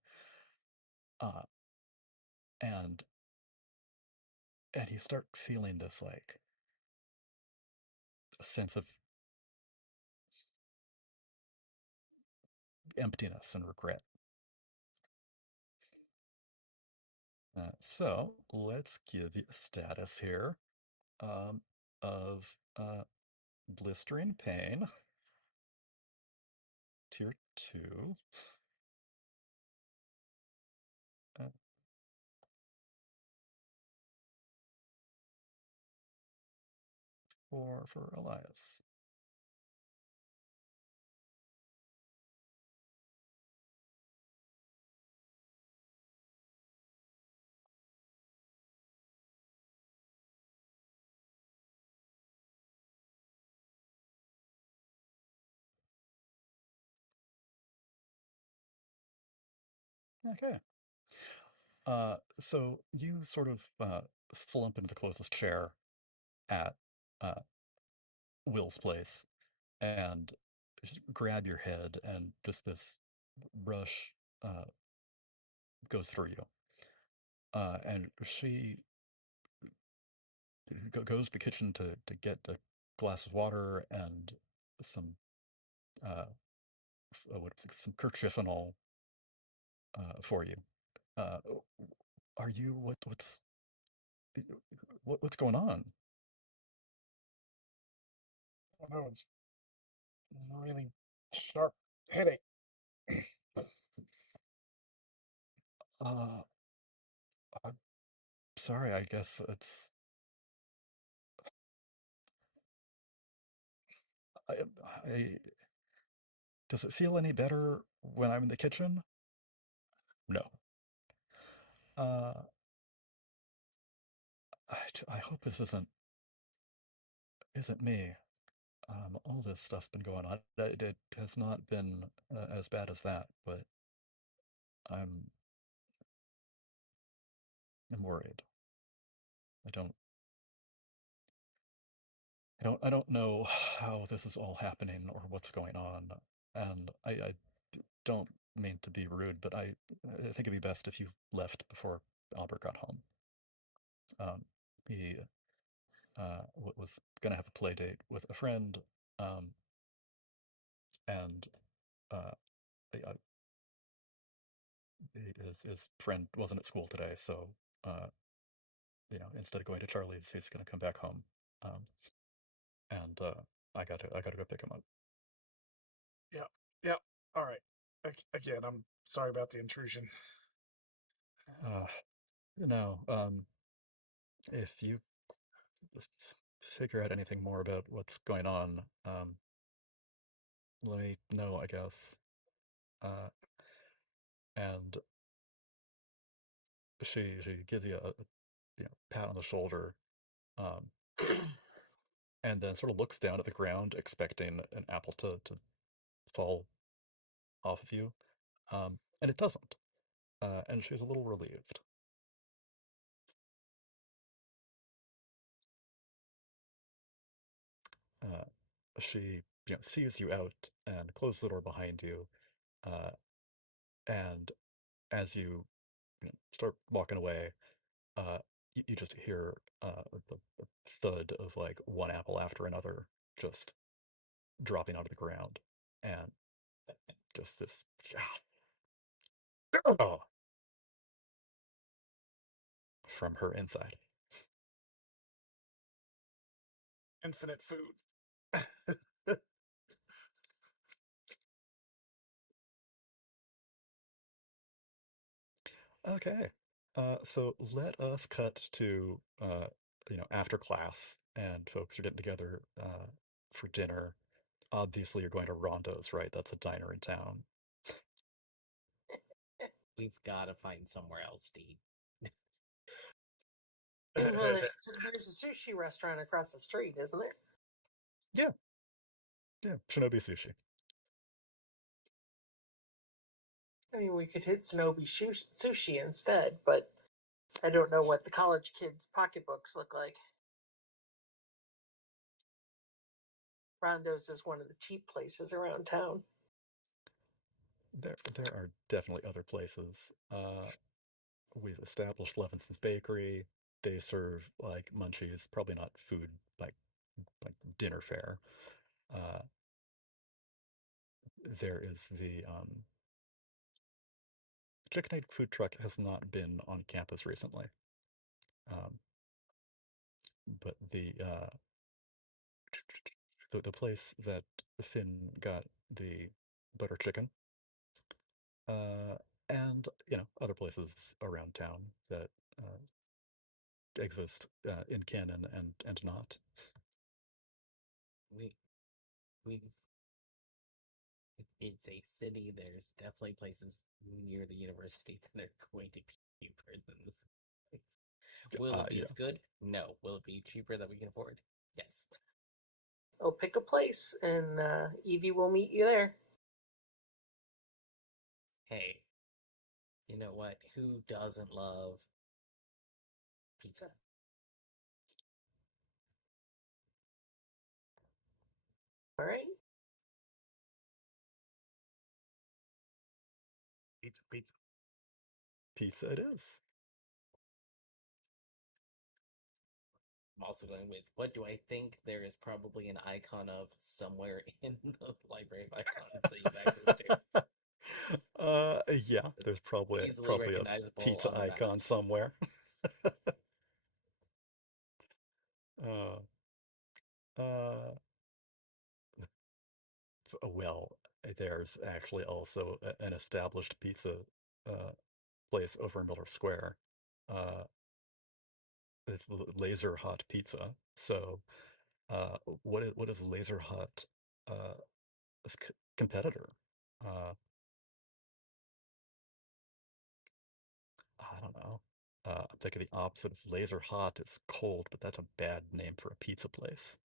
Uh, and and you start feeling this like a sense of emptiness and regret. So let's give you a status here of blistering pain, tier 2. Uh, for Elias. Okay. So you sort of slump into the closest chair at uh, Will's place and just grab your head, and just this rush uh, goes through you. And she goes to the kitchen to get a glass of water and some some kerchief and all for you. Are you what's going on? Oh no, it's really sharp headache. I'm sorry. I guess it's. I does it feel any better when I'm in the kitchen? No. Uh, I hope this isn't me. All this stuff's been going on. It has not been as bad as that, but I'm I'm worried. I don't I don't know how this is all happening or what's going on, and I don't mean to be rude, but I think it'd be best if you left before Albert got home. He was gonna have a play date with a friend, um, and uh, I- his friend wasn't at school today, so uh, instead of going to Charlie's, he's gonna come back home, um, and I gotta go pick him up. Yeah, yeah. All right. Again, I'm sorry about the intrusion. Uh, if you figure out anything more about what's going on, let me know, I guess. And she gives you a pat on the shoulder, um, and then sort of looks down at the ground, expecting an apple to fall off of you, and it doesn't. And she's a little relieved. Uh, she sees you out and closes the door behind you, uh, and as you, start walking away, you just hear the thud of like one apple after another just dropping onto the ground, and just this from her inside. Infinite food. Okay. So let us cut to after class, and folks are getting together for dinner. Obviously, you're going to Rondo's, right? That's a diner in town. We've got to find somewhere else to eat. Well, there's a sushi restaurant across the street, isn't there? Yeah, Shinobi Sushi. I mean, we could hit Shinobi Sushi instead, but I don't know what the college kids' pocketbooks look like. Rondo's is one of the cheap places around town. There are definitely other places. We've established Levinson's Bakery. They serve like munchies, probably not food like dinner fare. Uh, there is the Chicken Egg food truck has not been on campus recently, um, but the place that Finn got the butter chicken, uh, and other places around town that exist in canon and not. We it's a city. There's definitely places near the university that are going to be cheaper than this place. Will it be as good? No. Will it be cheaper that we can afford? Yes. Oh, pick a place, and Evie will meet you there. Hey, you know what? Who doesn't love pizza? All right. Pizza, pizza. Pizza it is. I'm also going with what do I think there is probably an icon of somewhere in the library of icons that you have access to. Yeah, there's probably Easily a recognizable pizza on the map. icon somewhere. uh, uh, well, there's actually also an established pizza place over in Miller Square. Uh, it's Laser Hot Pizza. So, what is Laser Hot competitor? Uh, I don't know. I'm thinking the opposite of Laser Hot is cold, but that's a bad name for a pizza place.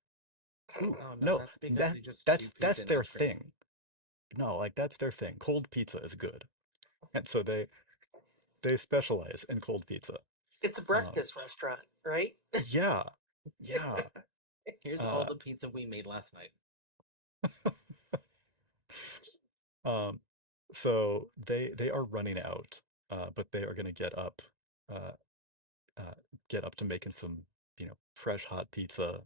Ooh, Oh no, no, that's because they just do pizza that's and their it's great. thing. No, like that's their thing. Cold pizza is good, and so they specialize in cold pizza. It's a breakfast restaurant, right? Yeah, yeah. Here's all the pizza we made last night. So they are running out, but they are going to uh, get up to making some, fresh hot pizza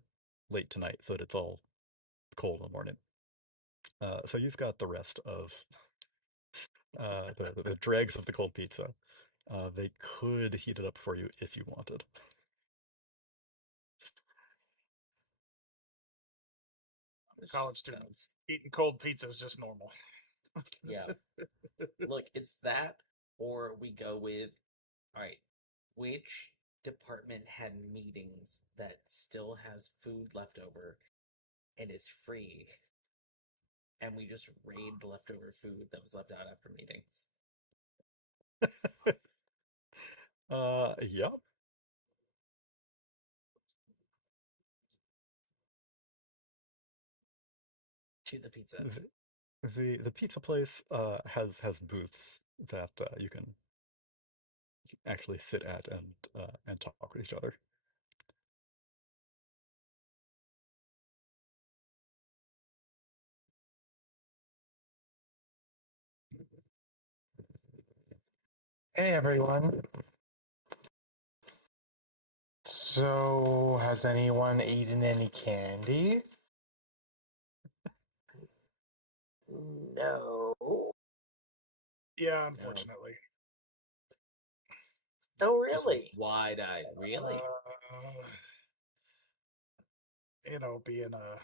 late tonight, so that it's all cold in the morning. So you've got the rest of the dregs of the cold pizza. They could heat it up for you if you wanted. College student Sounds... eating cold pizza is just normal. Yeah. Look, it's that, or we go with, all right, which department had meetings that still has food left over and is free, and we just raid the leftover food that was left out after meetings. Yep. To the pizza. The pizza place has booths that you can actually sit at and talk with each other. Hey everyone. So, has anyone eaten any candy? No. Yeah, unfortunately. Oh, really? Just wide-eyed. Really? Being a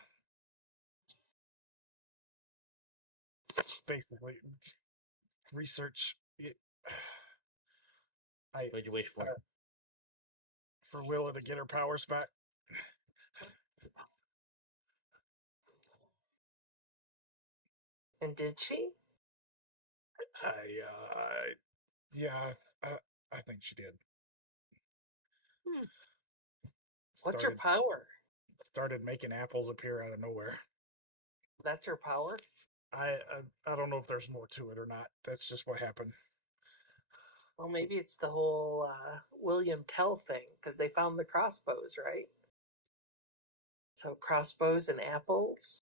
basically research. What'd you wish for? For Willa to get her powers back. And did she? I think she did. What's her power? Started making apples appear out of nowhere. That's her power? I don't know if there's more to it or not. That's just what happened. Well, maybe it's the whole William Tell thing, because they found the crossbows, right? So crossbows and apples?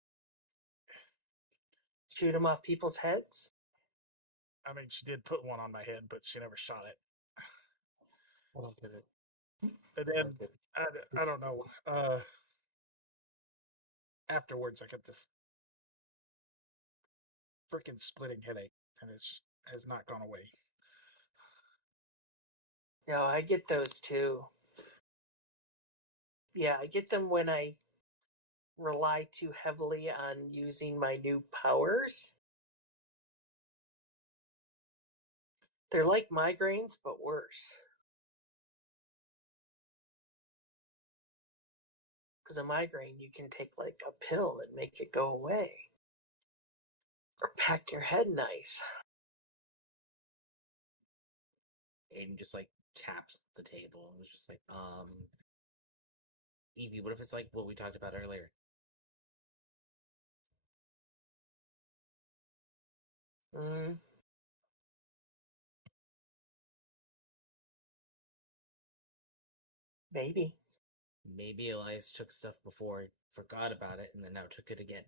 Shoot them off people's heads? I mean, she did put one on my head, but she never shot it. I don't get it. And then, I don't know. Afterwards, I get this freaking splitting headache, and it has not gone away. No, I get those too. Yeah, I get them when I rely too heavily on using my new powers. They're like migraines, but worse. Because a migraine, you can take like a pill and make it go away. Or pack your head nice. Aiden just like taps the table and was just like, Evie, what if it's like what we talked about earlier? Maybe. Maybe Elias took stuff before, forgot about it, and then now took it again.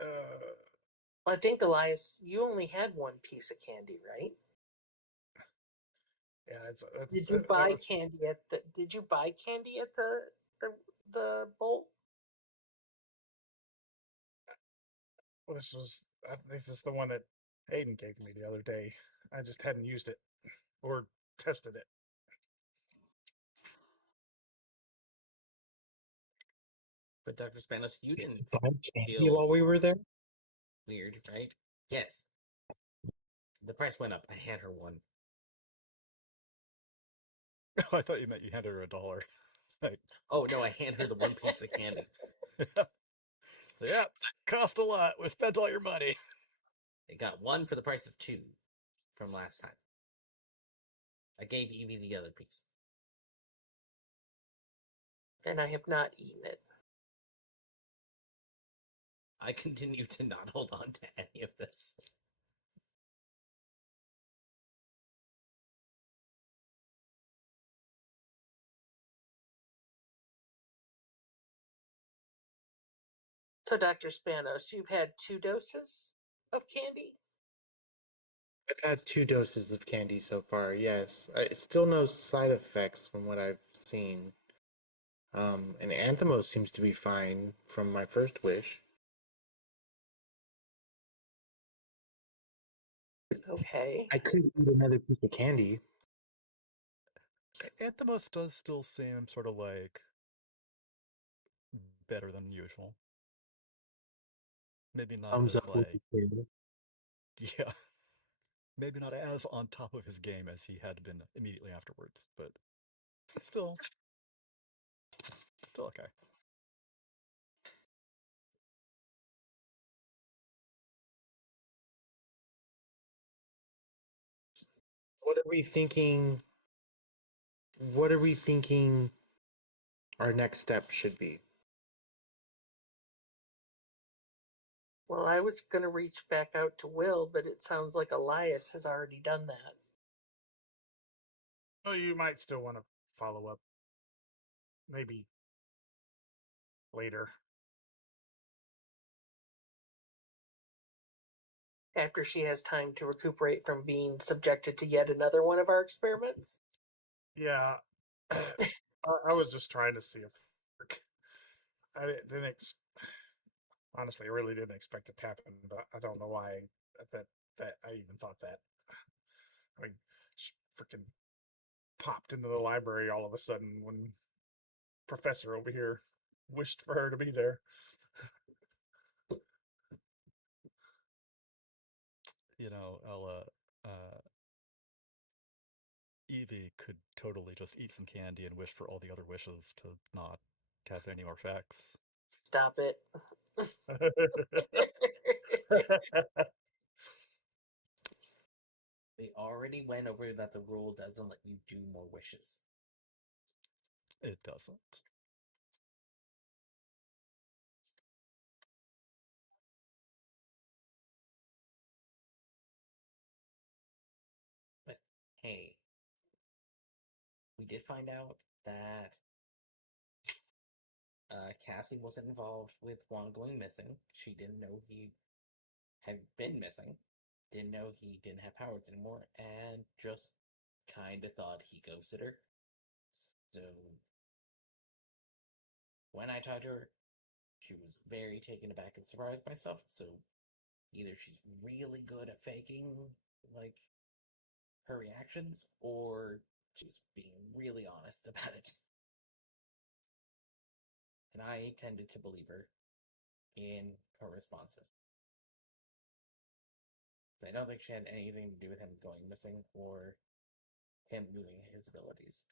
Well, I think, Elias, you only had one piece of candy, right? Yeah, Did you buy candy at the? Did you buy candy at the bowl? Well, this is the one that Hayden gave me the other day. I just hadn't used it or tested it. But Dr. Spanos, you didn't Buy candy feel while we were there? weird, right? Yes. The price went up. I had her one. I thought you meant you handed her $1. Like, Oh no, I handed her the one piece of candy. yeah, cost a lot. We spent all your money. They got one for the price of two from last time. I gave Evie the other piece. And I have not eaten it. I continue to not hold on to any of this. So, Dr. Spanos, you've had 2 doses of candy? I've had 2 doses of candy so far, yes. Still no side effects from what I've seen. And Anthemo seems to be fine from my first wish. Okay. I could eat another piece of candy. Anthemos does still seem sort of like better than usual. Maybe not Thumbs as up with like, the candy. yeah, maybe not as on top of his game as he had been immediately afterwards, but still okay. What are we thinking? What are we thinking our next step should be? Well, I was going to reach back out to Will, but it sounds like Elias has already done that. Well, you might still want to follow up. Maybe later. After she has time to recuperate from being subjected to yet another one of our experiments. Yeah. I was just trying to see if I didn't honestly, I really didn't expect it to happen, but I don't know why that I even thought that. I mean, she freaking popped into the library all of a sudden when Professor over here wished for her to be there. You know, Ella, Evie could totally just eat some candy and wish for all the other wishes to not have any more effects. Stop it. They already went over that the rule doesn't let you do more wishes. It doesn't. But hey, we did find out that Cassie wasn't involved with Juan going missing. She didn't know he had been missing, didn't know he didn't have powers anymore, and just kind of thought he ghosted her. So when I talked to her, she was very taken aback and surprised by stuff. So either she's really good at faking, like, her reactions, or she's being really honest about it. And I tended to believe her in her responses. I don't think she had anything to do with him going missing or him losing his abilities.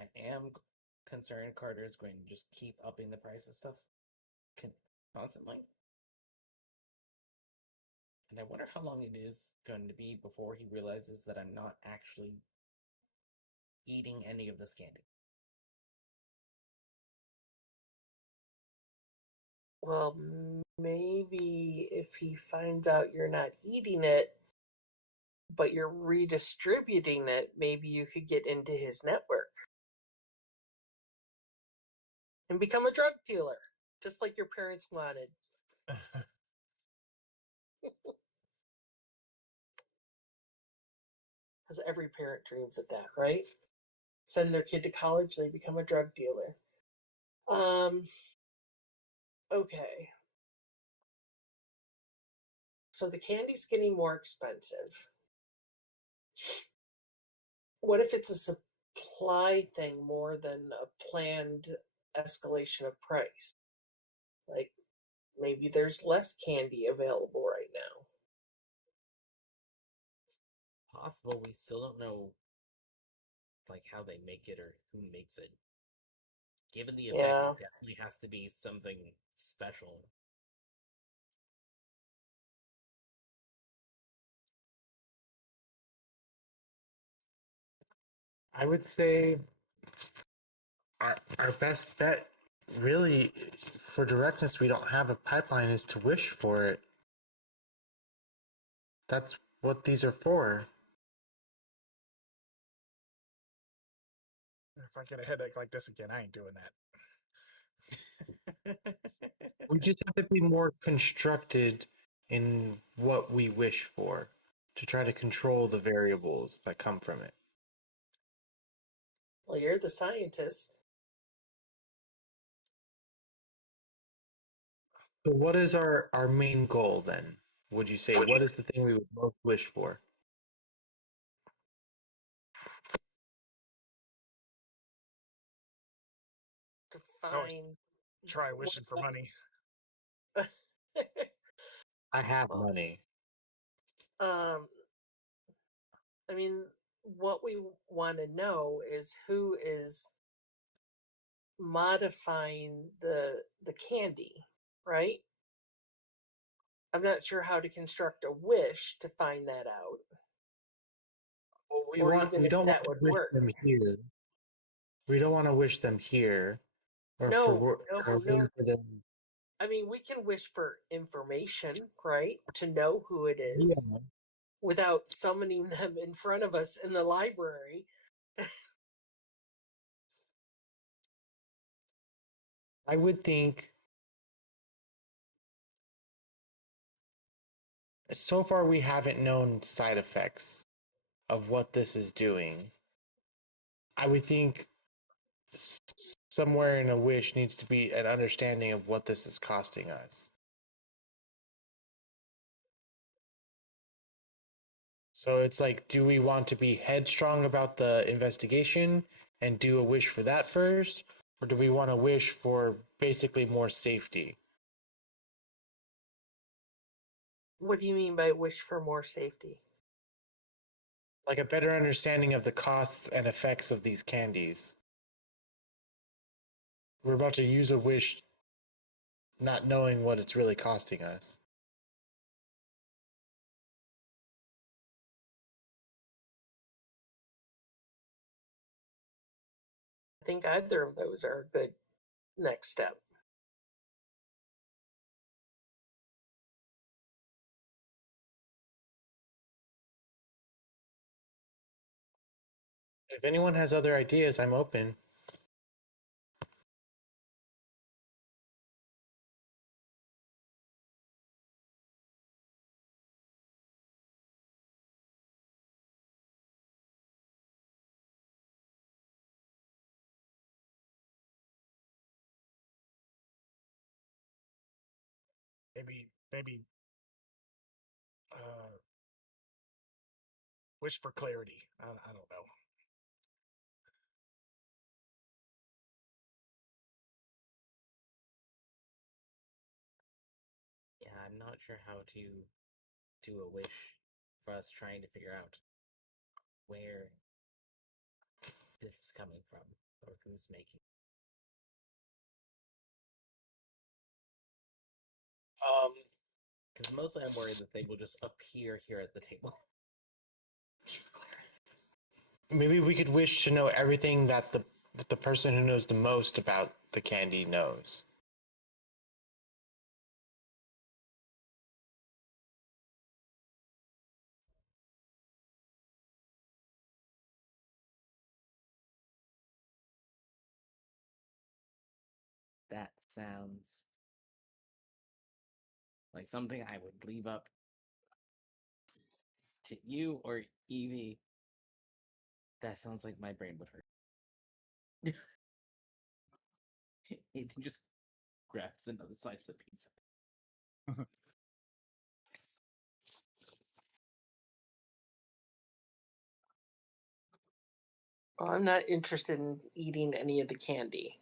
I am concerned Carter is going to just keep upping the price of stuff constantly. And I wonder how long it is going to be before he realizes that I'm not actually eating any of this candy. Well, maybe if he finds out you're not eating it, but you're redistributing it, maybe you could get into his network and become a drug dealer. just like your parents wanted. Because every parent dreams of that, right? Send their kid to college, they become a drug dealer. Okay. So the candy's getting more expensive. What if it's a supply thing more than a planned escalation of price? Like, maybe there's less candy available right now. Possible. We still don't know, like, how they make it or who makes it. Given the effect, Yeah. it definitely has to be something special. I would say our best bet, really, for directness, we don't have a pipeline, is to wish for it. That's what these are for. If I get a headache like this again, I ain't doing that. We just have to be more constructed in what we wish for to try to control the variables that come from it. Well, you're the scientist. So what is our main goal then? Would you say, what is the thing we would most wish for? To Always find. try wishing for money. I have Well, money. I mean, what we want to know is who is modifying the candy, right? I'm not sure how to construct a wish to find that out. Well, Or even we if don't want that to would wish work. them here. We don't want to wish them here, or No. waiting for them. I mean, we can wish for information, right? To know who it Yeah. is without summoning them in front of us in the library. I would think so far we haven't known side effects of what this is doing. I would think somewhere in a wish needs to be an understanding of what this is costing us. So it's like, do we want to be headstrong about the investigation and do a wish for that first? Or do we want to wish for basically more safety? What do you mean by wish for more safety? Like a better understanding of the costs and effects of these candies. We're about to use a wish not knowing what it's really costing us. I think either of those are a good next step. If anyone has other ideas, I'm open. Maybe wish for clarity. I don't know. Yeah, I'm not sure how to do a wish for us trying to figure out where this is coming from or who's making it. Because mostly I'm worried that they will just appear here at the table. Maybe we could wish to know everything that the person who knows the most about the candy knows. That sounds Like something I would leave up to you or Evie. That sounds like my brain would hurt. It just grabs another slice of pizza. Well, I'm not interested in eating any of the candy.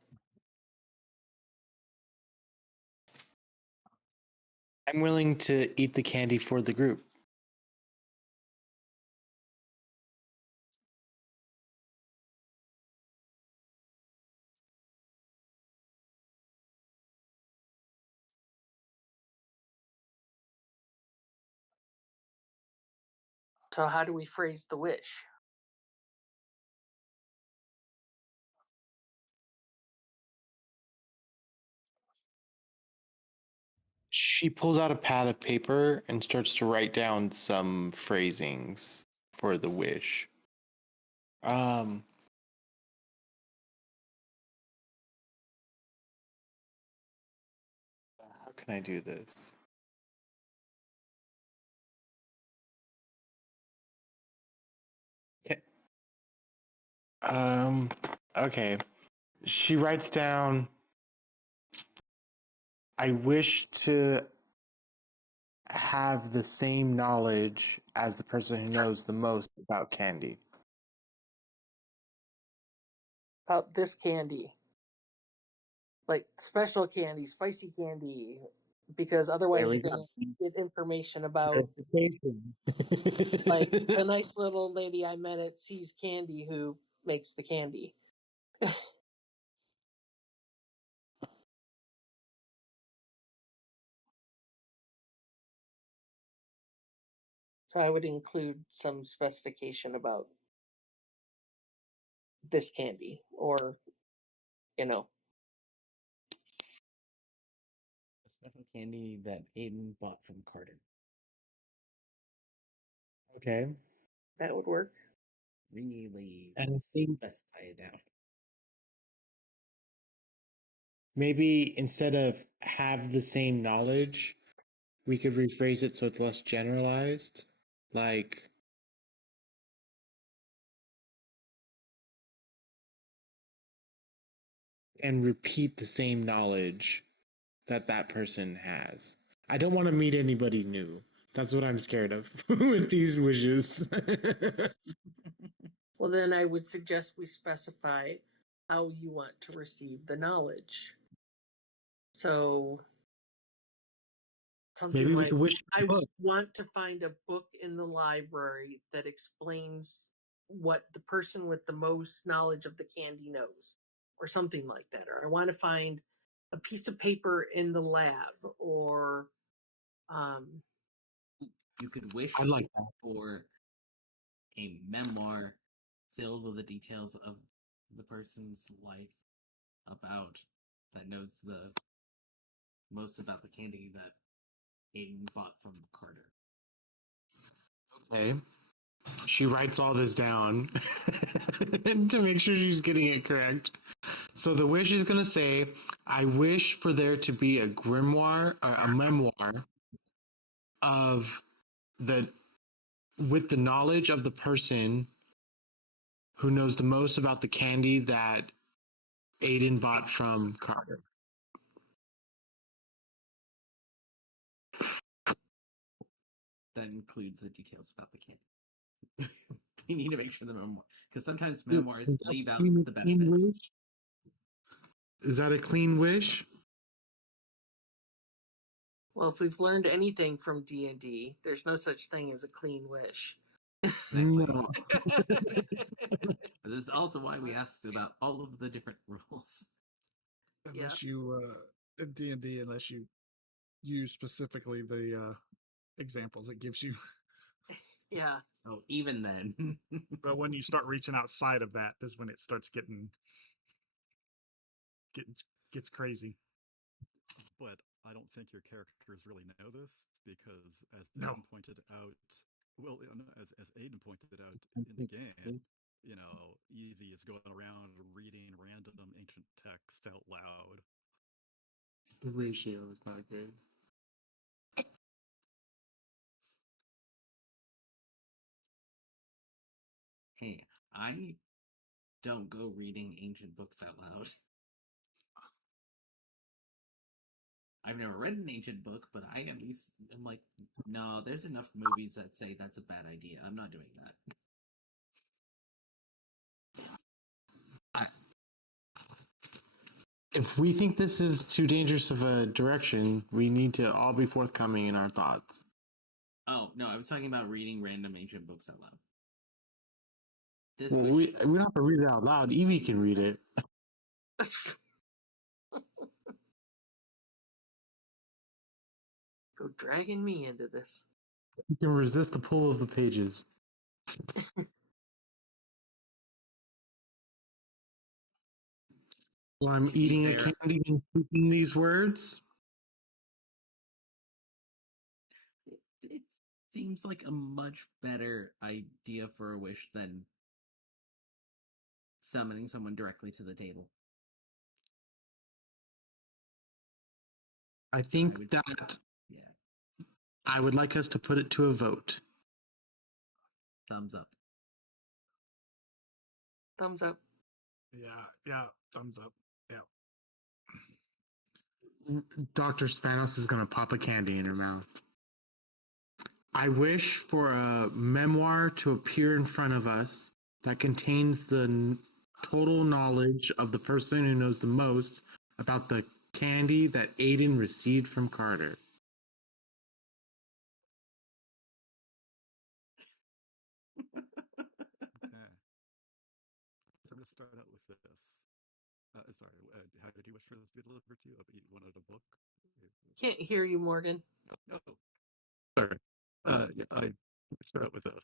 I'm willing to eat the candy for the group. So how do we phrase the wish? She pulls out a pad of paper and starts to write down some phrasings for the wish. How can I do this? Okay. She writes down, I wish to have the same knowledge as the person who knows the most about candy. About this candy. Like special candy, spicy candy, because otherwise There we you're go. going to get information about like the nice little lady I met at C's Candy who makes the candy. So I would include some specification about this candy, or, you know. A special candy that Aiden bought from Carter. Okay. That would work. Really And I think specify it down. maybe instead of have the same knowledge, we could rephrase it so it's less generalized. Like, and repeat the same knowledge that that person has. I don't want to meet anybody new. That's what I'm scared of with these wishes. Well, then I would suggest we specify how you want to receive the knowledge. So something Maybe we like, could wish I book. want to find a book in the library that explains what the person with the most knowledge of the candy knows, or something like that. Or I want to find a piece of paper in the lab, or You could wish I like that. for a memoir filled with the details of the person's life about that knows the most about the candy that Aiden bought from Carter. Okay. She writes all this down to make sure she's getting it correct. So the wish is going to say, I wish for there to be a grimoire, or a memoir of the, with the knowledge of the person who knows the most about the candy that Aiden bought from Carter. That includes the details about the candy. We need to make sure the memoir, because sometimes memoirs leave out the best bits. Is that a clean wish? well, if we've learned anything from D&D, there's no such thing as a clean wish. No. But this is also why we asked about all of the different rules. Unless you in D&D, unless you use specifically the examples it gives you. Yeah. Oh, even then. But when you start reaching outside of that, is when it starts gets crazy. But I don't think your characters really know this, because as Aiden pointed out, well, as Aiden pointed out in the game, Evie is going around reading random ancient texts out loud. The ratio is not good. Hey, I don't go reading ancient books out loud. I've never read an ancient book, but I at least am like, no, there's enough movies that say that's a bad idea. I'm not doing that. If we think this is too dangerous of a direction, we need to all be forthcoming in our thoughts. Oh, no, I was talking about reading random ancient books out loud. This Well, wish... we don't have to read it out loud. Evie can read it. You're dragging me into this. You can resist the pull of the pages. While I'm eating a candy and speaking these words. It seems like a much better idea for a wish than summoning someone directly to the table. I think that yeah. I would like us to put it to a vote. Thumbs up. Thumbs up. Yeah, thumbs up. Yeah. Dr. Spanos is going to pop a candy in her mouth. I wish for a memoir to appear in front of us that contains the total knowledge of the person who knows the most about the candy that Aiden received from Carter. Okay. So I'm going to start out with this. Sorry, how did you wish for this to be delivered to you? You wanted a book? Can't hear you, Morgan. No. Sorry. Yeah, I start out with this.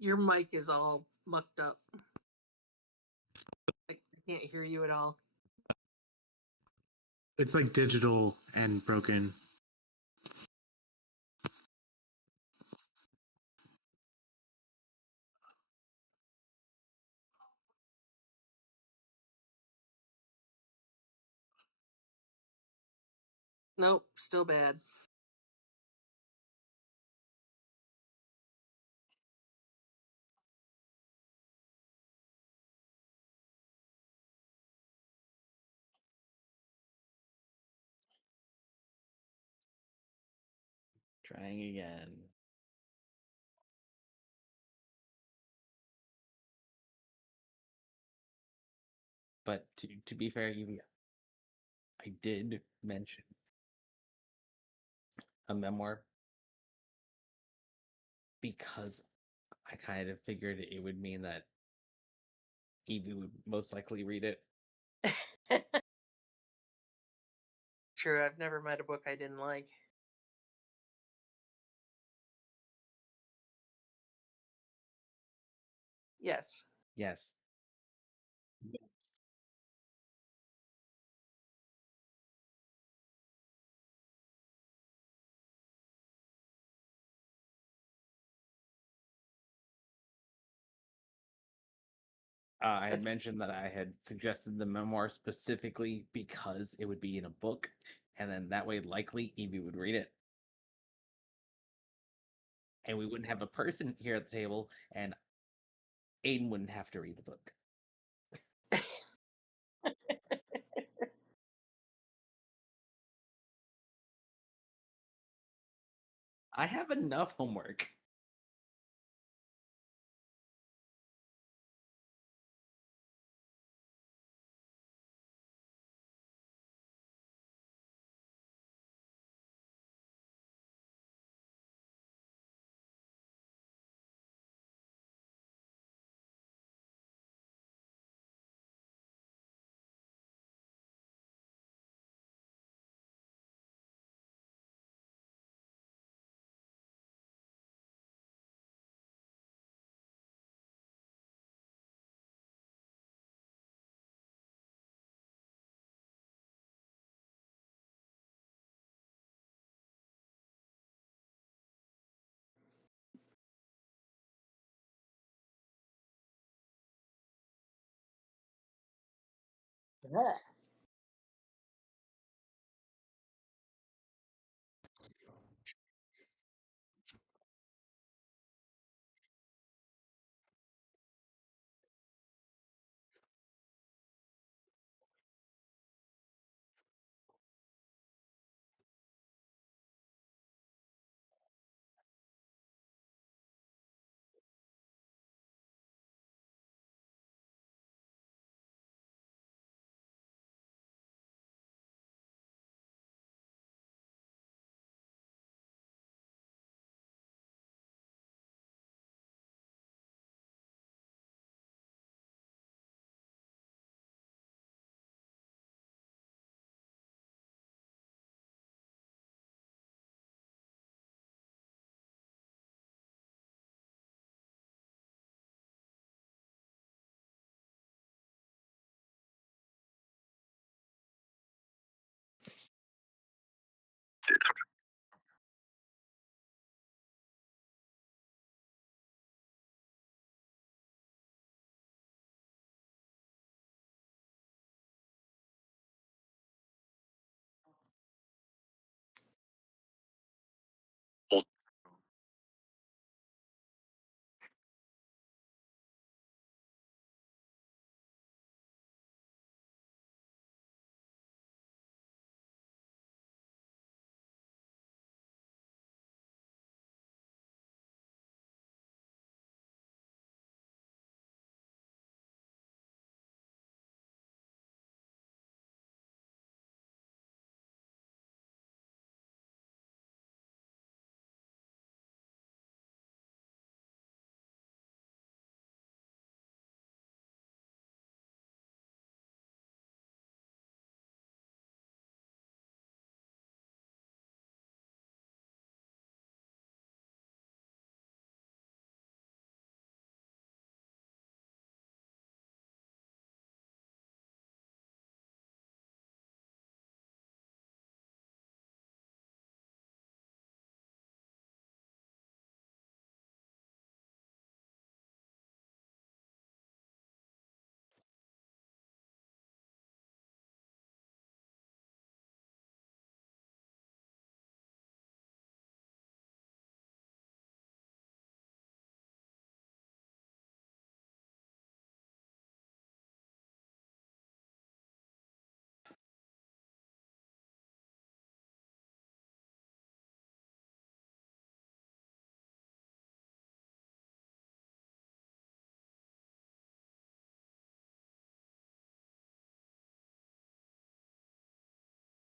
Your mic is all mucked up. I can't hear you at all. It's like digital and broken. Nope, still bad. Trying again. But to be fair, Evie, I did mention a memoir because I kind of figured it would mean that Evie would most likely read it. True, I've never met a book I didn't like. Yes. Yes. I had mentioned that I had suggested the memoir specifically because it would be in a book, and then that way likely Evie would read it. And we wouldn't have a person here at the table, and Aiden wouldn't have to read the book. I have enough homework. Yeah.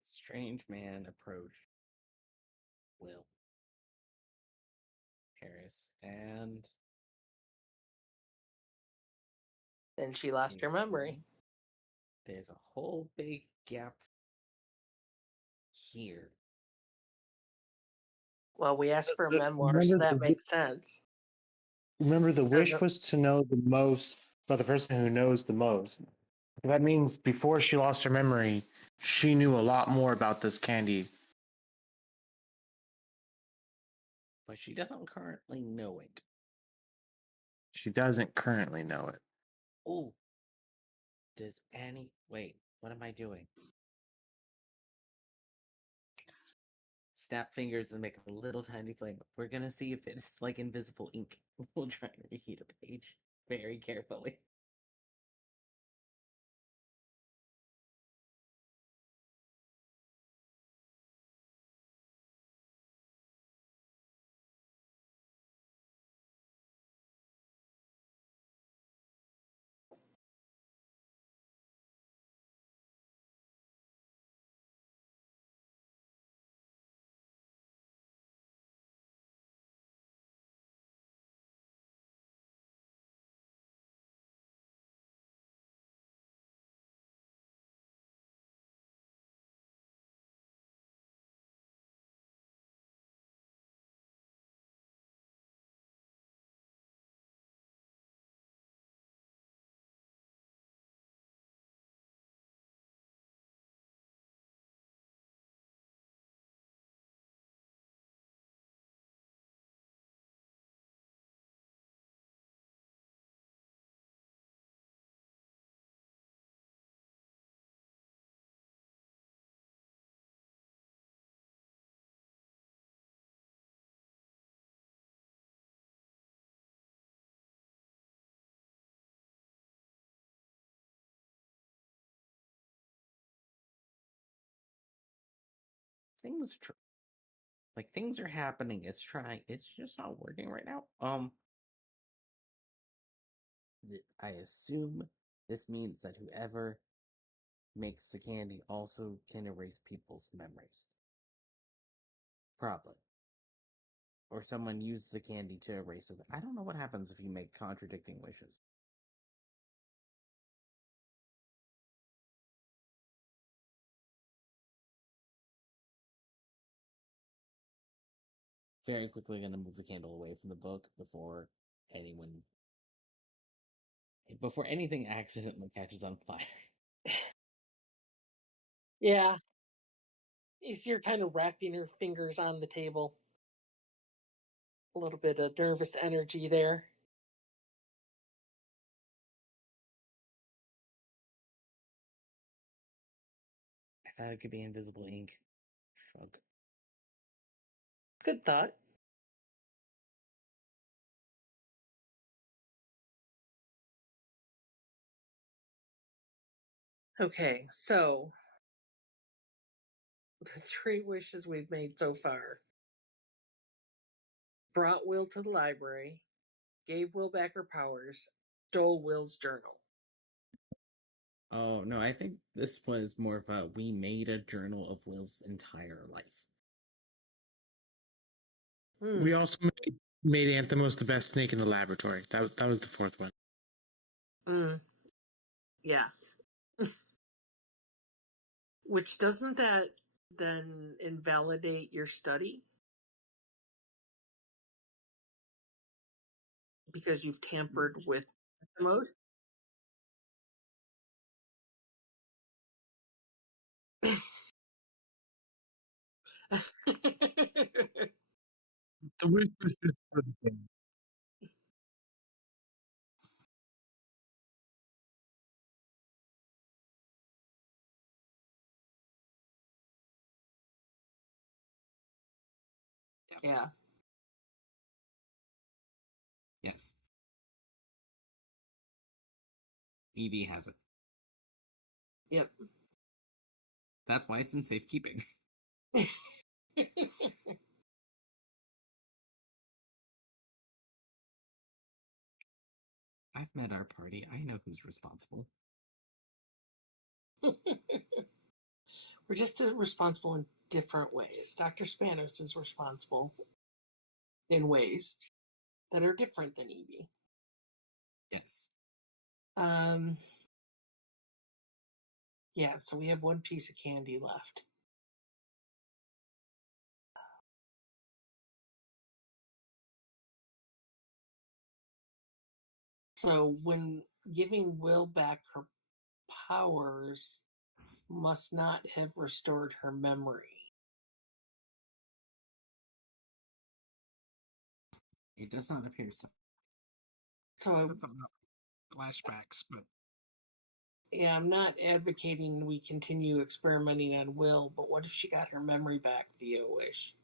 Strange man approached Will Harris, and Then she lost her memory. there's a whole big gap here. Well, we asked for a memoir, so Remember that the- makes sense. Remember, the wish no- was to know the most about the person who knows the most. That means before she lost her memory, she knew a lot more about this candy. But she doesn't currently know it. She doesn't currently know it. Oh, wait, what am I doing? Snap fingers and make a little tiny flame. We're gonna see if it's like invisible ink. We'll try and reheat a page very carefully. Things are happening. It's just not working right now. I assume this means that whoever makes the candy also can erase people's memories. Probably. Or someone used the candy to erase it. I don't know what happens if you make contradicting wishes. Very quickly gonna move the candle away from the book before anything accidentally catches on fire. Yeah. You see her kind of wrapping her fingers on the table. A little bit of nervous energy there. I thought it could be invisible ink. Shrug. Good thought. Okay, so the 3 wishes we've made so far. Brought Will to the library, gave Will back her powers, stole Will's journal. Oh, no, I think this was more of a we made a journal of Will's entire life. We also made Anthemos the best snake in the laboratory. That was the 4th one. Yeah. Which doesn't that then invalidate your study? Because you've tampered with the most? The wish was just for the game. Yeah. Yes. Evie has it. Yep. That's why it's in safekeeping. I've met our party. I know who's responsible. We're just responsible in different ways. Dr. Spanos is responsible in ways that are different than Evie. Yes. Yeah, so we have 1 piece of candy left. So when giving Will back her powers must not have restored her memory. It does not appear so. So Flashbacks, but yeah, I'm not advocating we continue experimenting on Will, but what if she got her memory back via a wish?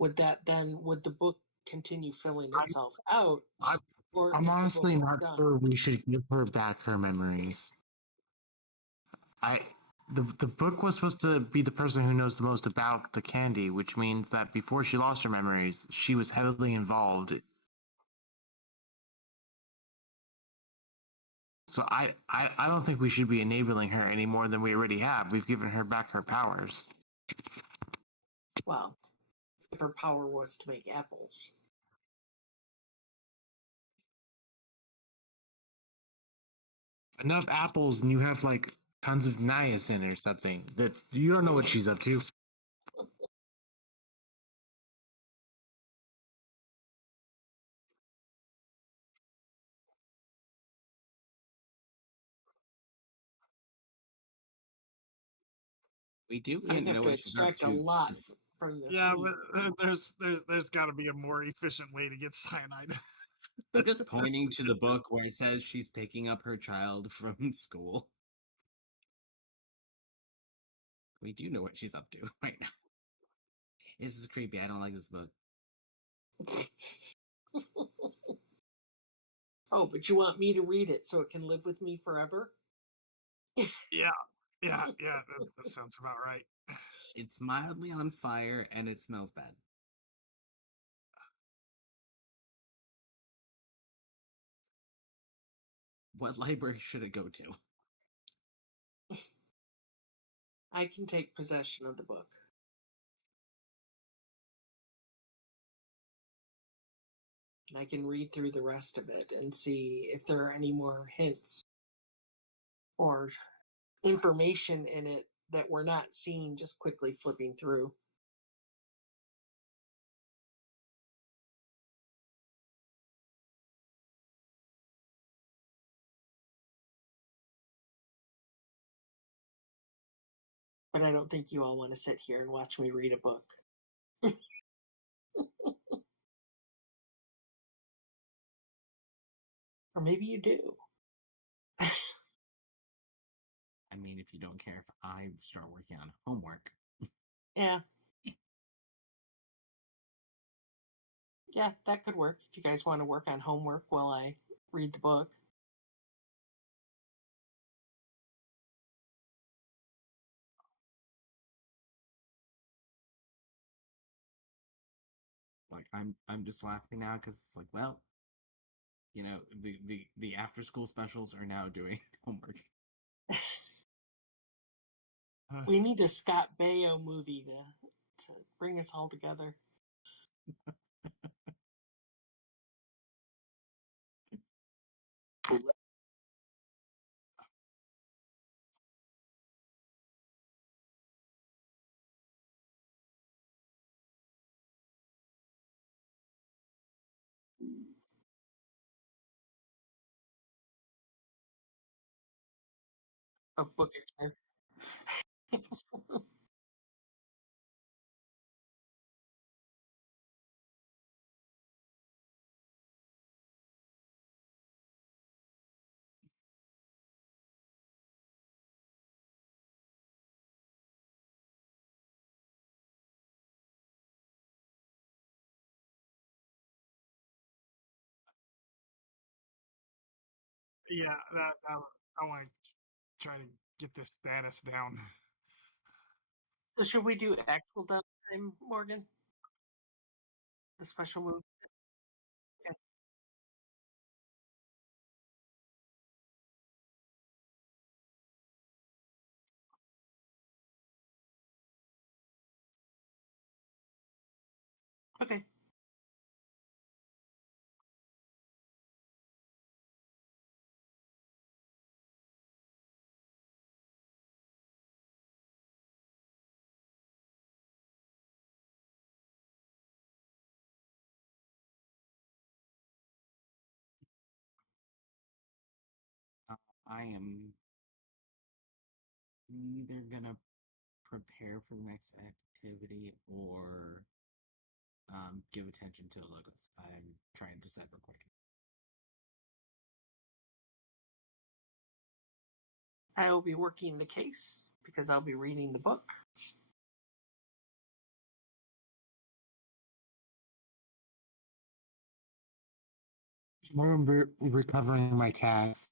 Would the book continue filling itself out? Or I'm is the honestly book not done? sure we should give her back her memories. The book was supposed to be the person who knows the most about the candy, which means that before she lost her memories, she was heavily involved. So I don't think we should be enabling her any more than we already have. We've given her back her powers. Well, if her power was to make apples. Enough apples and you have like tons of niacin or something. That you don't know what she's up to. We do You kind of have know to what she's up extract a to. lot from the yeah, seed. but there's got to be a more efficient way to get cyanide. I'm just pointing to the book where it says she's picking up her child from school. We do know what she's up to right now. This is creepy. I don't like this book. Oh, but you want me to read it so it can live with me forever? Yeah, that sounds about right. It's mildly on fire and it smells bad. What library should it go to? I can take possession of the book. I can read through the rest of it and see if there are any more hints or information in it that we're not seeing just quickly flipping through. But I don't think you all want to sit here and watch me read a book. Or maybe you do. I mean, if you don't care if I start working on homework. Yeah. Yeah, that could work if you guys want to work on homework while I read the book. Like, I'm just laughing now because it's like, well, you know, the after school specials are now doing homework. We need a Scott Baio movie to bring us all together. A book against. Yeah, I want to try to get this status down. So should we do actual downtime, Morgan? The special move? Yeah. Okay. I am either gonna prepare for the next activity or give attention to the logos. I'm trying to decide real quick. I will be working the case because I'll be reading the book. I'm recovering my tags.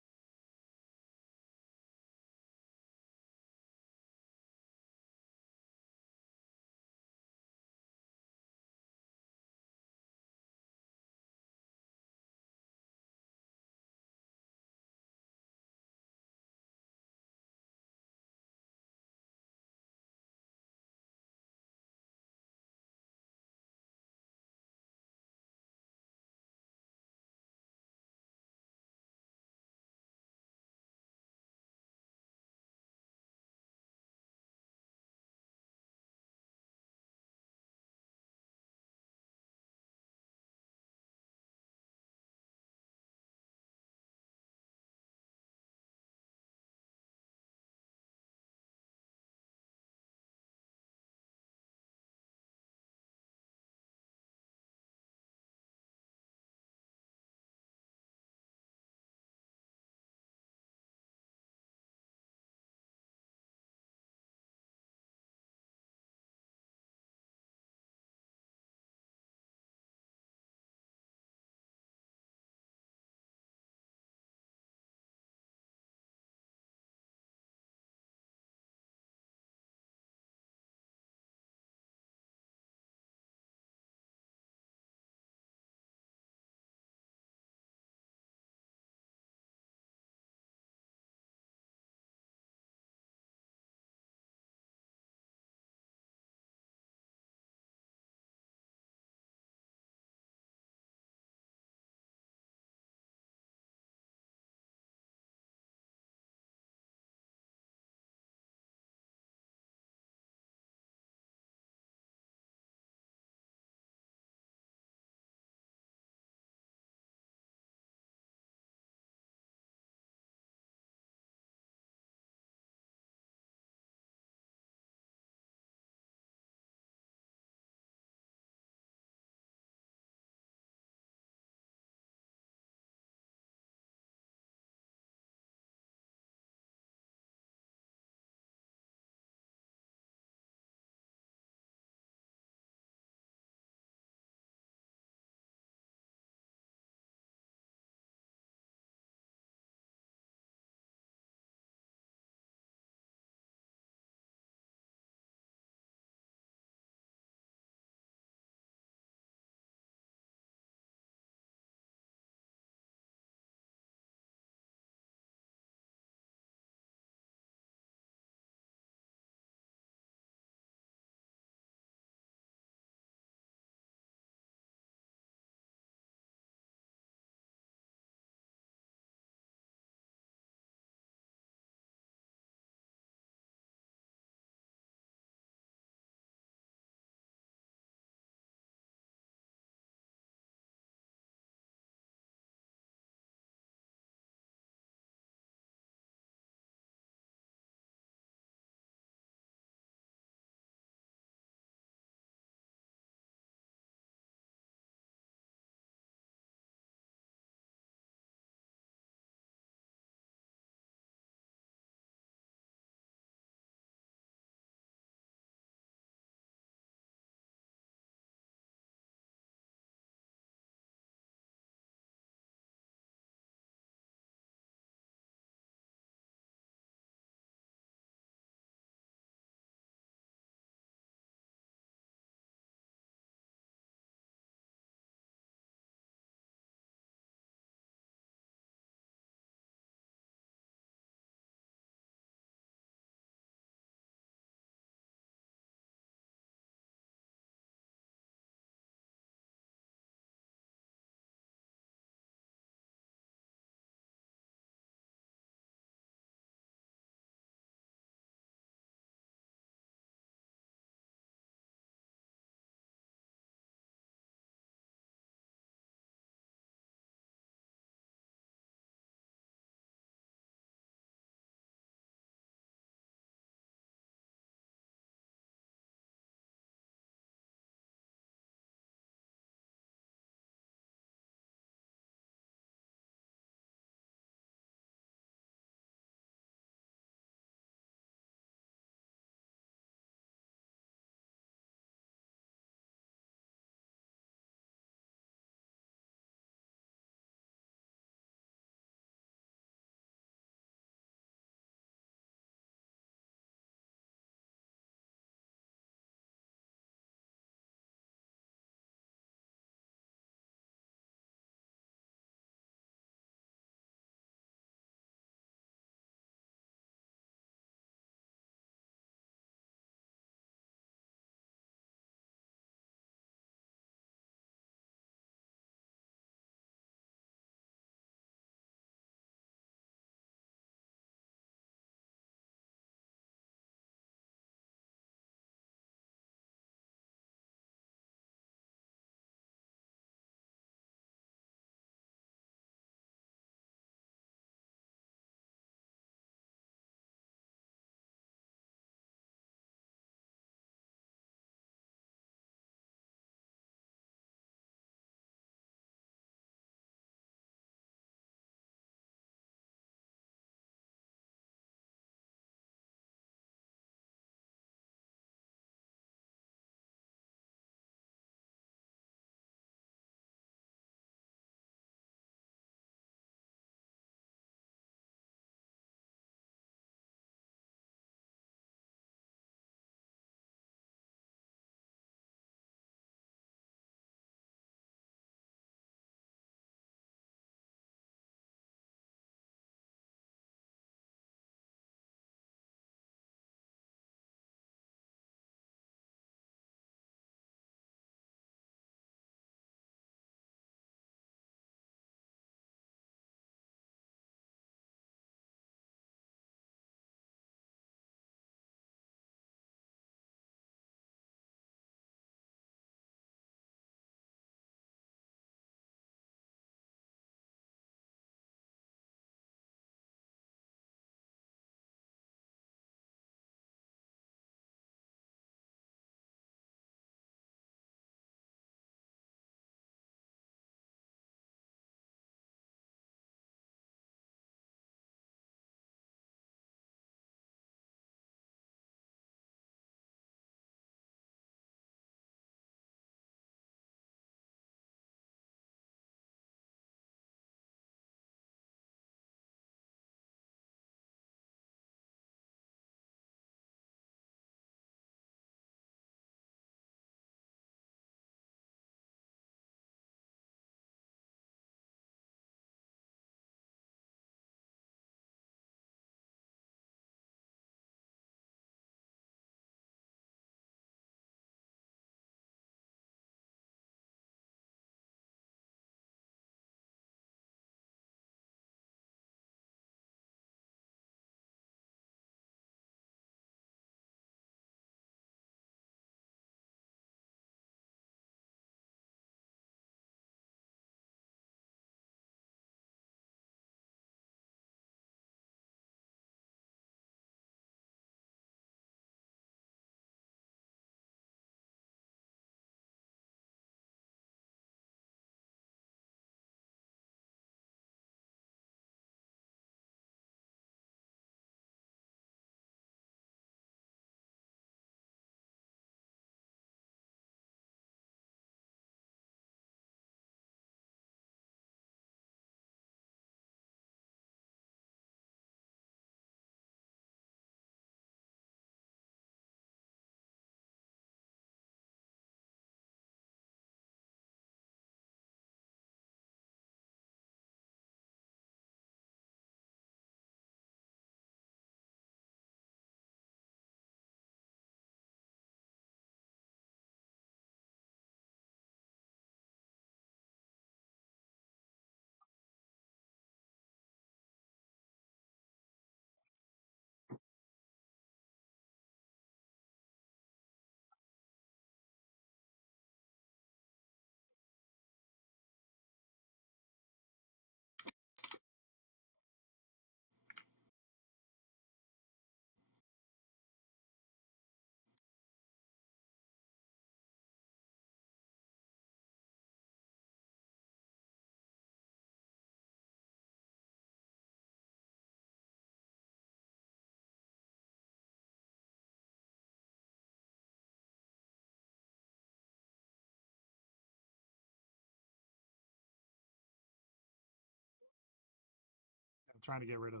trying to get rid of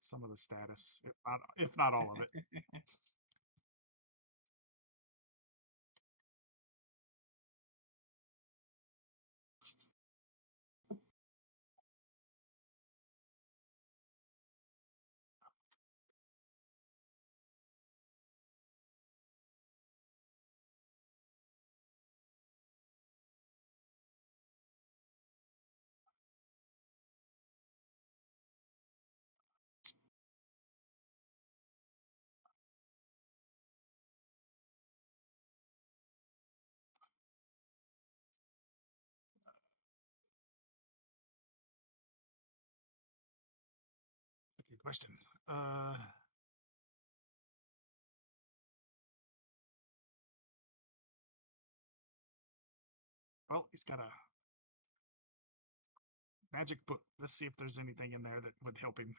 some of the status, if not all of it. Good question. Well, he's got a magic book. Let's see if there's anything in there that would help him.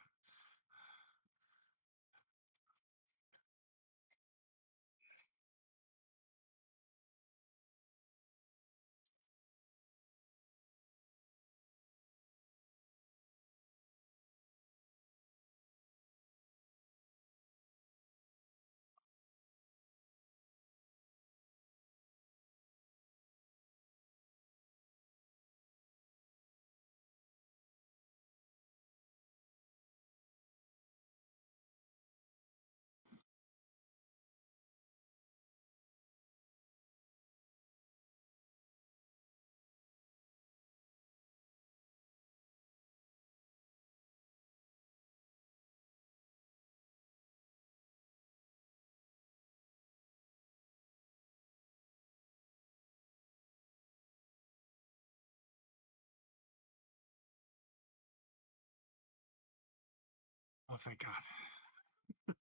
Oh, thank God.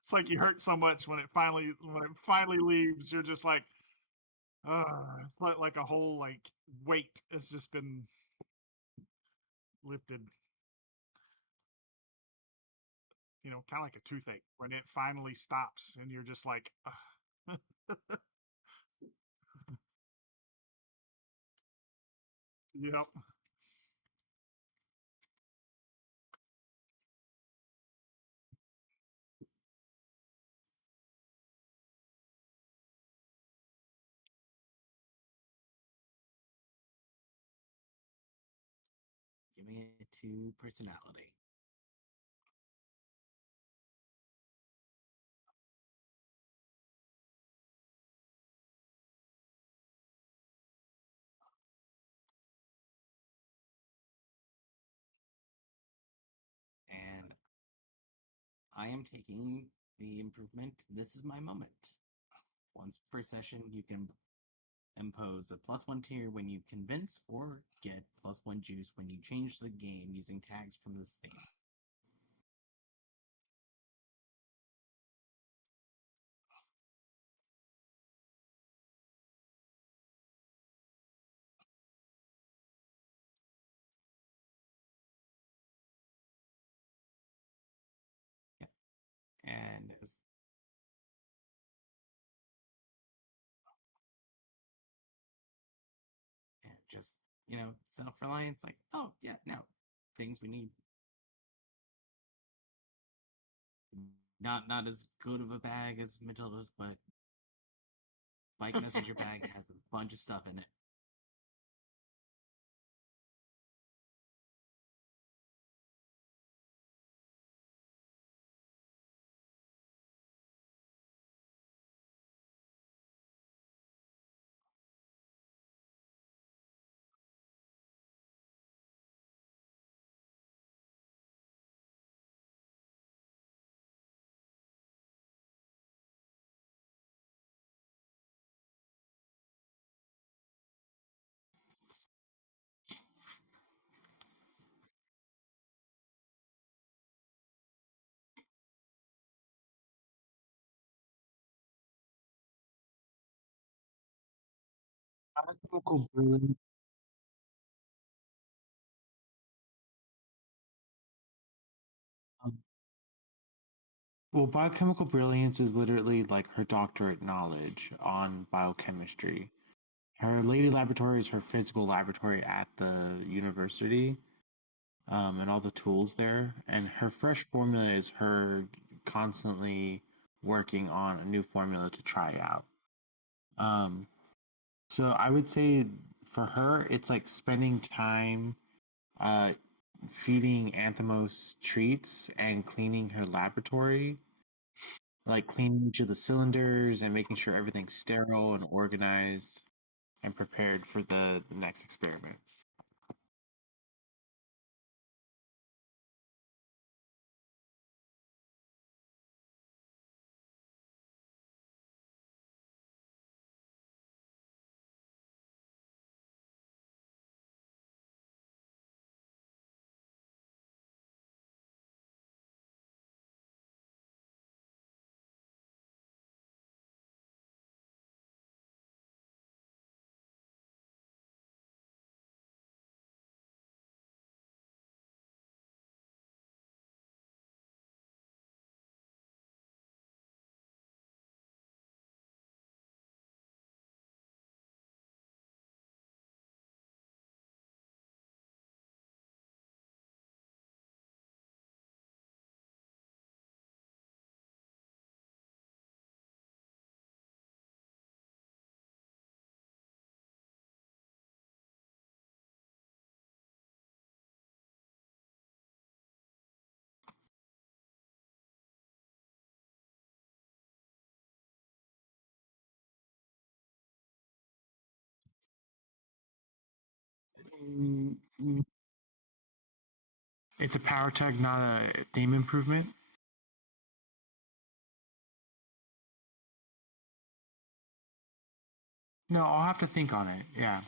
It's like you hurt so much when it finally leaves. You're just like, it's like a whole weight has just been lifted. Kind of like a toothache when it finally stops, and you're just like, yep. Giving it 2 personality. And I am taking the improvement. This is my moment. Once per session, you can impose a +1 tier when you convince, or get +1 juice when you change the game using tags from this theme. Yeah. And just, self-reliance, like, oh, yeah, no, things we need. Not as good of a bag as Matilda's, but Bike Messenger bag has a bunch of stuff in it. Biochemical brilliance. Well, biochemical brilliance is literally like her doctorate knowledge on biochemistry. Her lady laboratory is her physical laboratory at the university. and all the tools there. And her fresh formula is her constantly working on a new formula to try out. So I would say for her, it's like spending time feeding Anthemos treats and cleaning her laboratory, like cleaning each of the cylinders and making sure everything's sterile and organized and prepared for the next experiment. Mm, It's a power tag, not a theme improvement. No, I'll have to think on it. Yeah.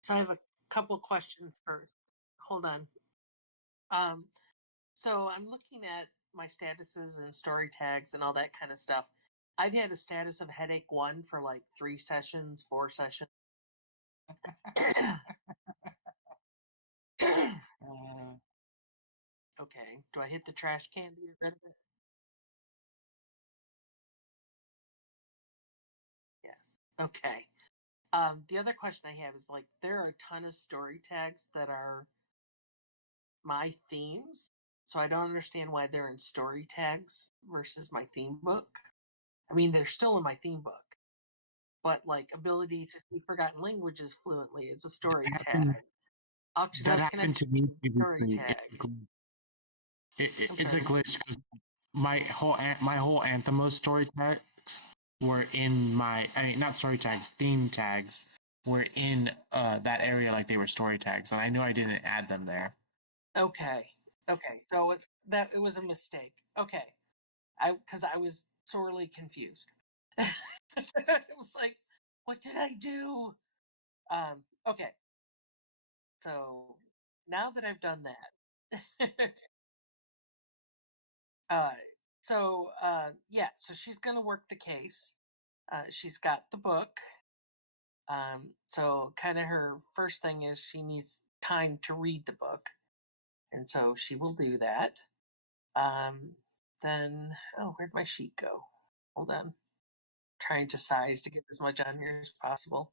So I have a couple questions first. Hold on. So I'm looking at my statuses and story tags and all that kind of stuff. I've had a status of headache 1 for like 3 sessions, 4 sessions. Okay. Do I hit the trash can to get rid of it? Yes. Okay. The other question I have is like there are a ton of story tags that are my themes, so I don't understand why they're in story tags versus my theme book. I mean, they're still in my theme book, but like ability to speak forgotten languages fluently is a story tag. That happened to me Story previously. tag. It's a glitch because my whole Anthemos story tags were in my. I mean, not story tags, theme tags were in that area like they were story tags, and I knew I didn't add them there. Okay. So it was a mistake. Okay. Because I was sorely confused. It was like, what did I do? Okay. So now that I've done that, yeah, so she's gonna work the case. She's got the book. So kind of her first thing is she needs time to read the book, and so she will do that. Then where'd my sheet go? Hold on. Trying to size to get as much on here as possible.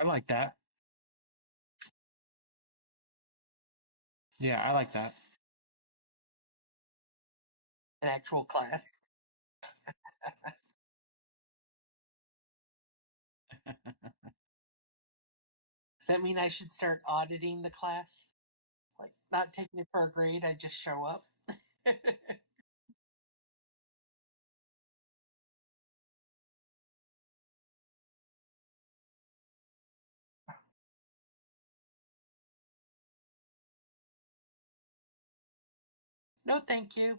I like that. Yeah, I like that. An actual class. Does that mean I should start auditing the class? Like, not taking it for a grade, I just show up? No, thank you.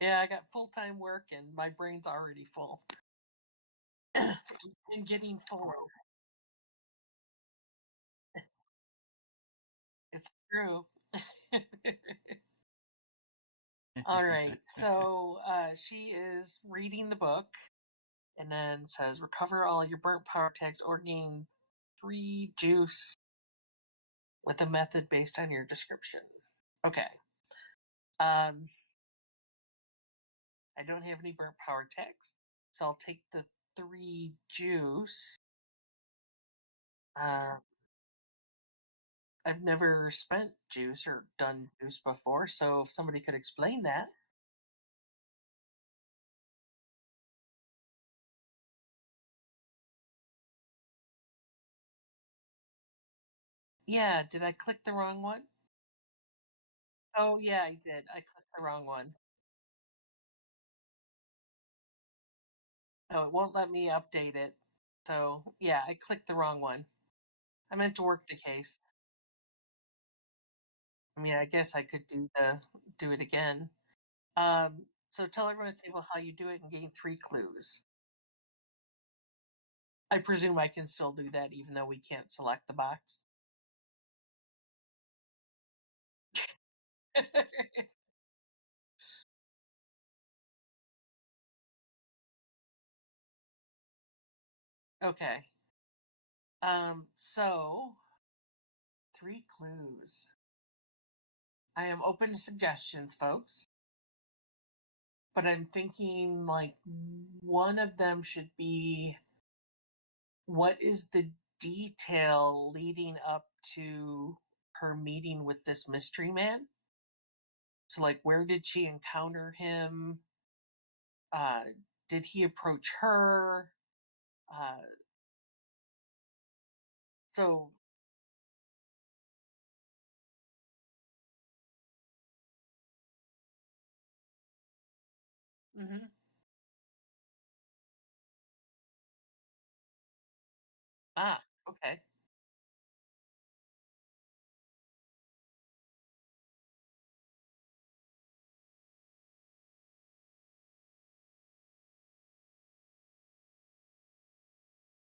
Yeah, I got full-time work and my brain's already full. And getting fuller. true. All right. So she is reading the book and then says, recover all your burnt power tags or gain 3 juice with a method based on your description. Okay. I don't have any burnt power tags, so I'll take the 3 juice. I've never spent juice or done juice before, so if somebody could explain that. Yeah, did I click the wrong one? Oh, yeah, I did. I clicked the wrong one. Oh, it won't let me update it. So, yeah, I clicked the wrong one. I meant to work the case. I mean, I guess I could do it again. So tell everyone at the table how you do it and gain 3 clues. I presume I can still do that even though we can't select the box. Okay. So 3 clues. I am open to suggestions, folks. But I'm thinking like one of them should be what is the detail leading up to her meeting with this mystery man? So like where did she encounter him? Did he approach her? So mhm. Ah, okay.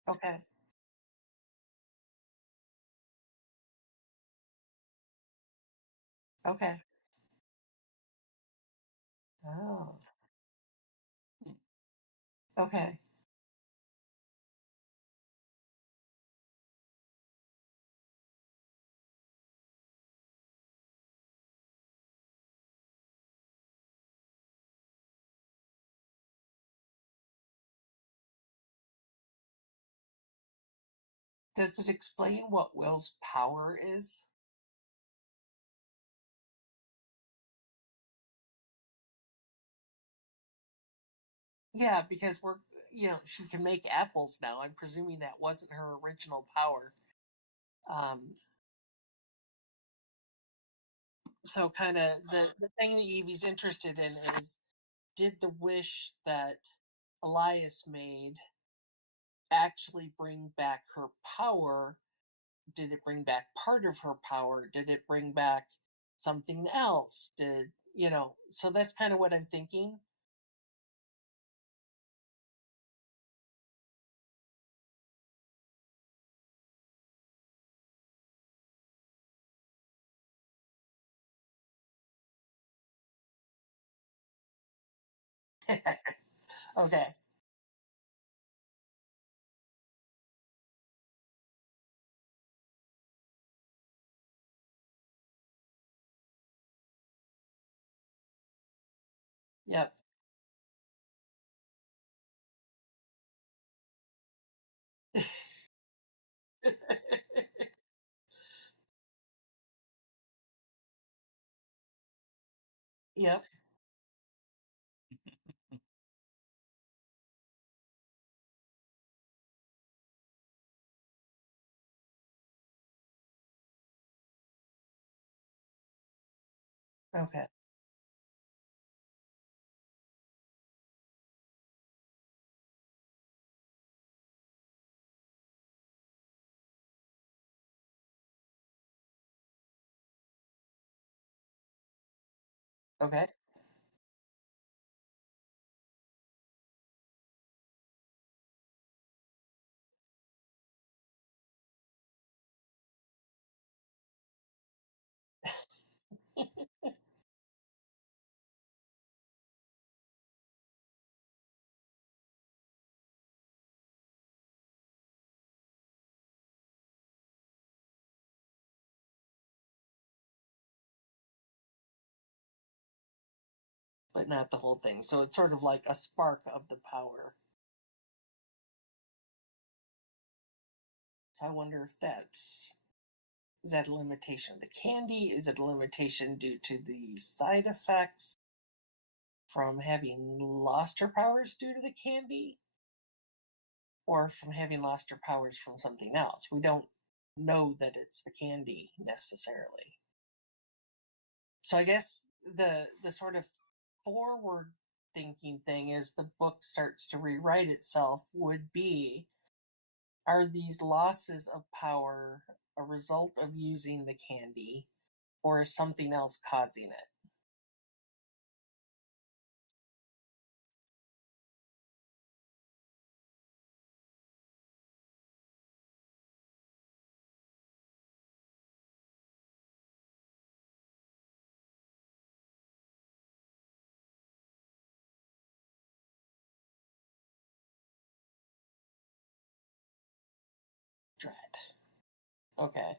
Okay. Okay. Oh. Okay. Does it explain what Will's power is? Yeah, because she can make apples now. I'm presuming that wasn't her original power. So kind of the thing that Evie's interested in is, did the wish that Elias made actually bring back her power? Did it bring back part of her power? Did it bring back something else? So that's kind of what I'm thinking. Okay. Yep. Yep. Okay. Okay. but not the whole thing. So it's sort of like a spark of the power. So I wonder if is that a limitation of the candy? Is it a limitation due to the side effects from having lost her powers due to the candy? Or from having lost her powers from something else? We don't know that it's the candy necessarily. So I guess the sort of forward thinking thing as the book starts to rewrite itself would be, are these losses of power a result of using the candy, or is something else causing it? Dread. Okay.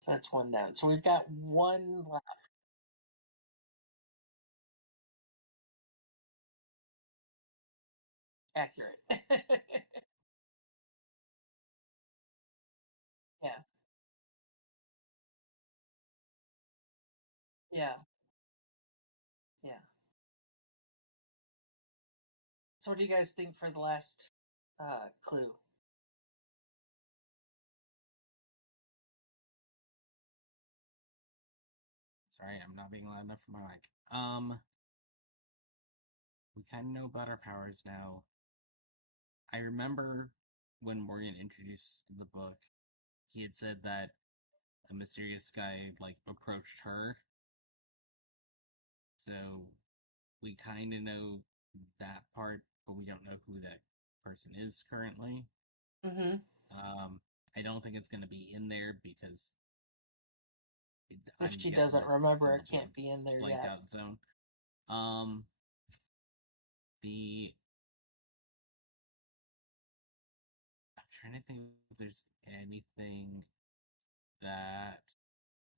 So that's one down. So we've got one left. Accurate. Yeah. Yeah. Yeah. So what do you guys think for the last clue? Sorry, I'm not being loud enough for my mic. We kind of know about our powers now. I remember when Morgan introduced the book, he had said that a mysterious guy approached her. So we kind of know that part, but we don't know who that person is currently. Mm-hmm. I don't think it's going to be in there because If she doesn't remember, it can't be in there blanked yet. out zone. I'm trying to think if there's anything that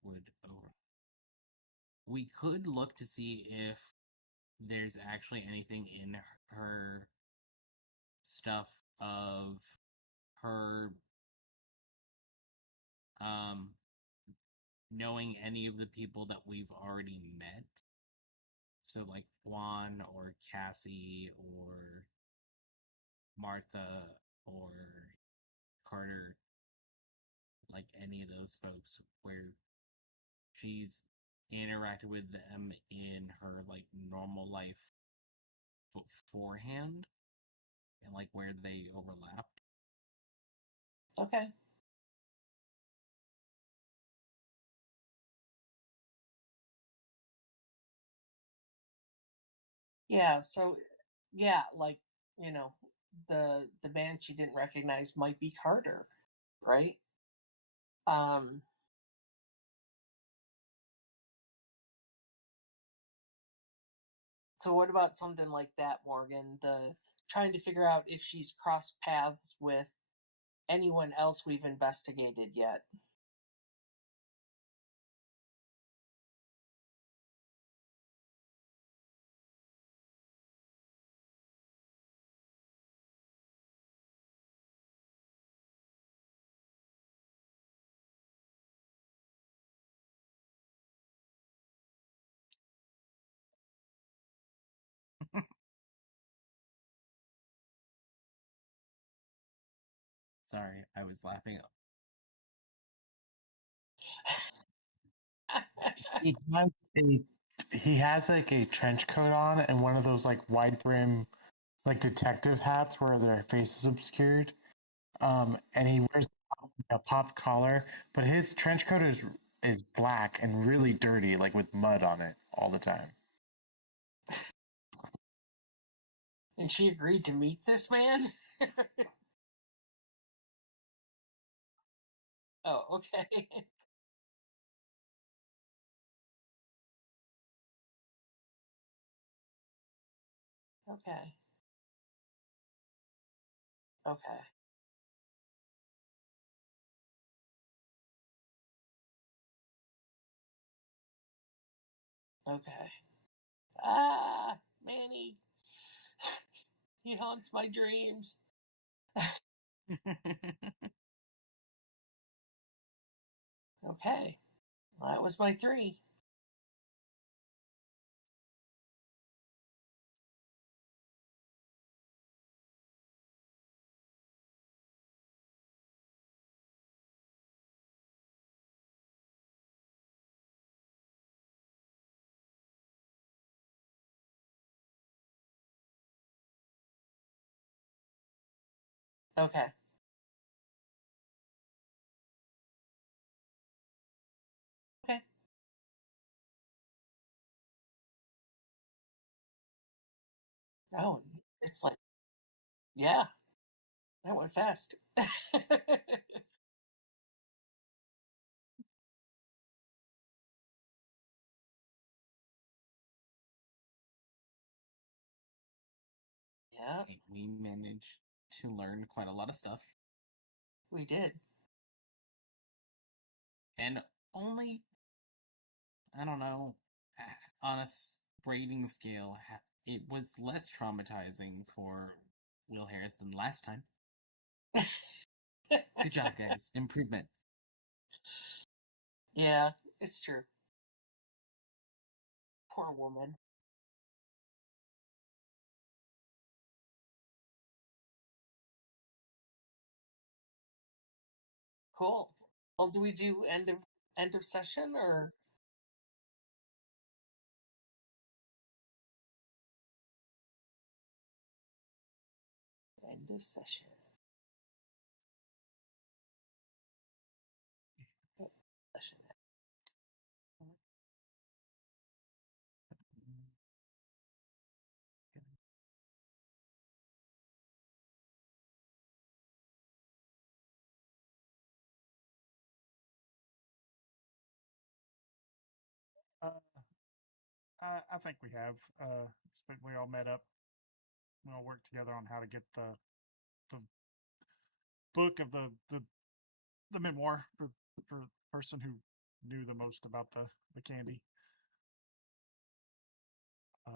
would over. We could look to see if there's actually anything in her stuff of her knowing any of the people that we've already met. So like Juan or Cassie or Martha or Carter, like any of those folks where she's interacted with them in her normal life beforehand and where they overlapped. Okay. Yeah, so yeah, the band she didn't recognize might be Carter, right? So what about something like that, Morgan? Trying to figure out if she's crossed paths with anyone else we've investigated yet. Sorry, I was laughing. He has a trench coat on and one of those wide brim detective hats where their face is obscured. And he wears a pop collar, but his trench coat is black and really dirty, with mud on it all the time. And she agreed to meet this man? Oh, okay. Okay. Okay. Okay. Ah, Manny. He haunts my dreams. Okay. Well, that was my 3. Okay. Okay. Oh, it's like, yeah, that went fast. Yeah, We managed to learn quite a lot of stuff. we did. And only, I don't know, on a rating scale, it was less traumatizing for Will Harris than last time. Good job, guys. Improvement. Yeah, it's true. Poor woman. Cool. Well, do we do end of session or end of session? Session. Uh, I think we have. We all met up. We all worked together on how to get the book of the memoir for the person who knew the most about the candy. Uh,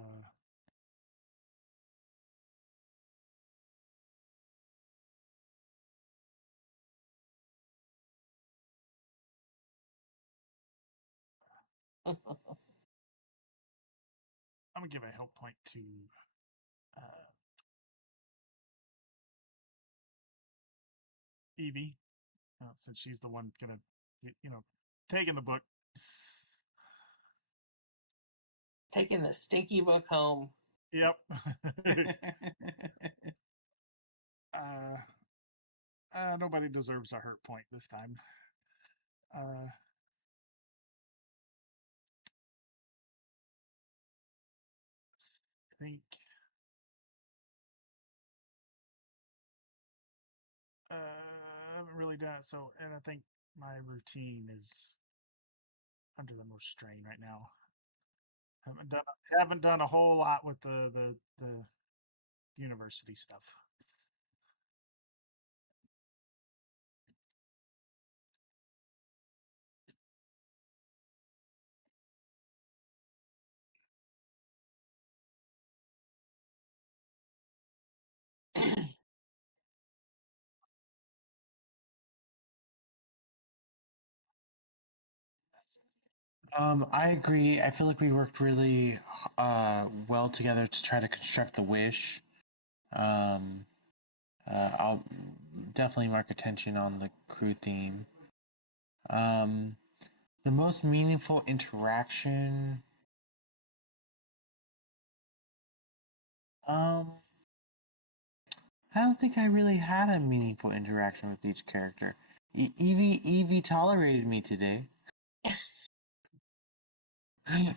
I'm gonna give a help point to Evie, since she's the one gonna, taking the book. Taking the stinky book home. Yep. Nobody deserves a hurt point this time. I think I haven't really done it, and I think my routine is under the most strain right now. Haven't done a whole lot with the university stuff. I agree. I feel like we worked really well together to try to construct the wish. I'll definitely mark attention on the crew theme. The most meaningful interaction. I don't think I really had a meaningful interaction with each character. Evie tolerated me today. I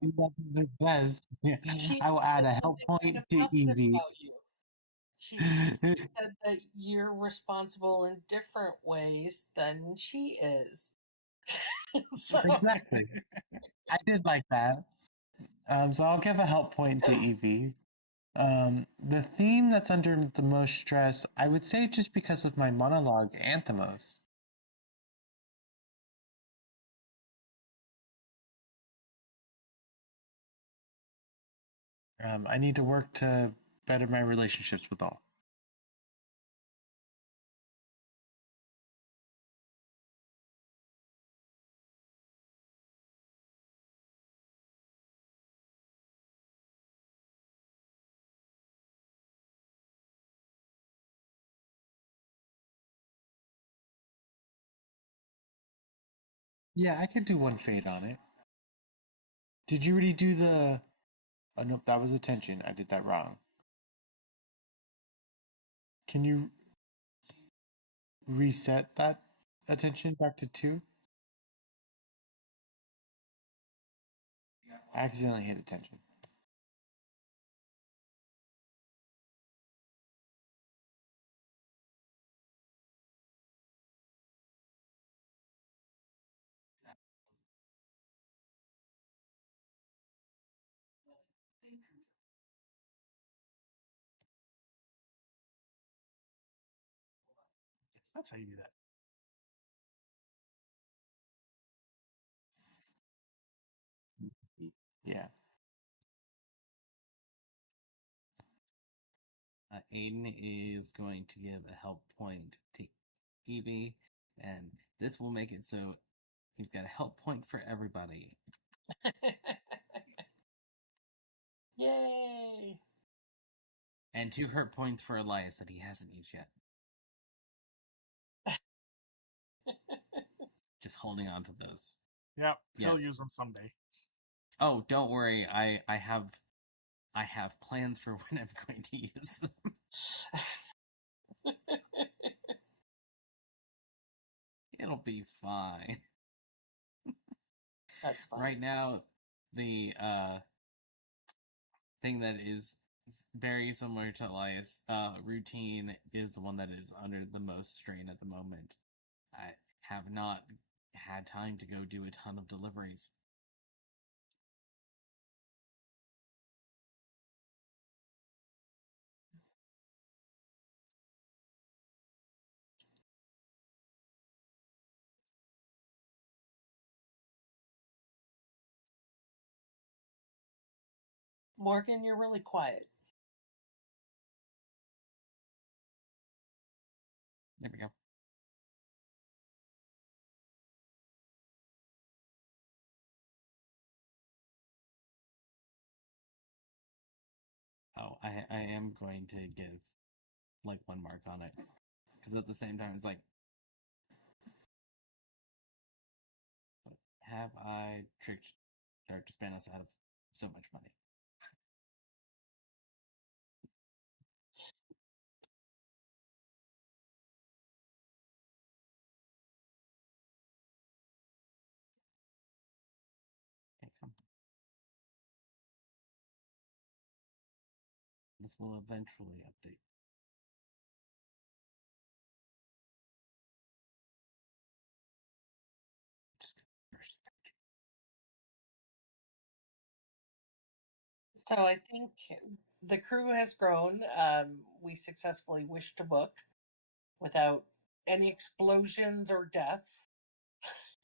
think that's a success. I will add a help point to Evie. About you. She said that you're responsible in different ways than she is. So, Exactly. I did like that. So I'll give a help point to Evie. The theme that's under the most stress, I would say just because of my monologue, Anthemos. I need to work to better my relationships with all. Yeah, I could do one fade on it. Did you already do the... Oh, nope, that was attention. I did that wrong. Can you reset that attention back to 2? I accidentally hit attention. That's how you do that. Yeah. Aiden is going to give a help point to Evie, and this will make it so he's got a help point for everybody. Yay! And 2 hurt points for Elias that he hasn't used yet. Just holding on to those. Yep, he'll Yes. use them someday. Oh, don't worry. I have plans for when I'm going to use them. It'll be fine. That's fine. Right now, the thing that is very similar to Elias' routine is the one that is under the most strain at the moment. I have not had time to go do a ton of deliveries. Morgan, you're really quiet. There we go. Oh, I am going to give like 1 mark on it. Because at the same time, it's like, have I tricked Dr. Spanos out of so much money? Okay, come. This will eventually update. Just go first. So I think the crew has grown. We successfully wished to book without any explosions or deaths.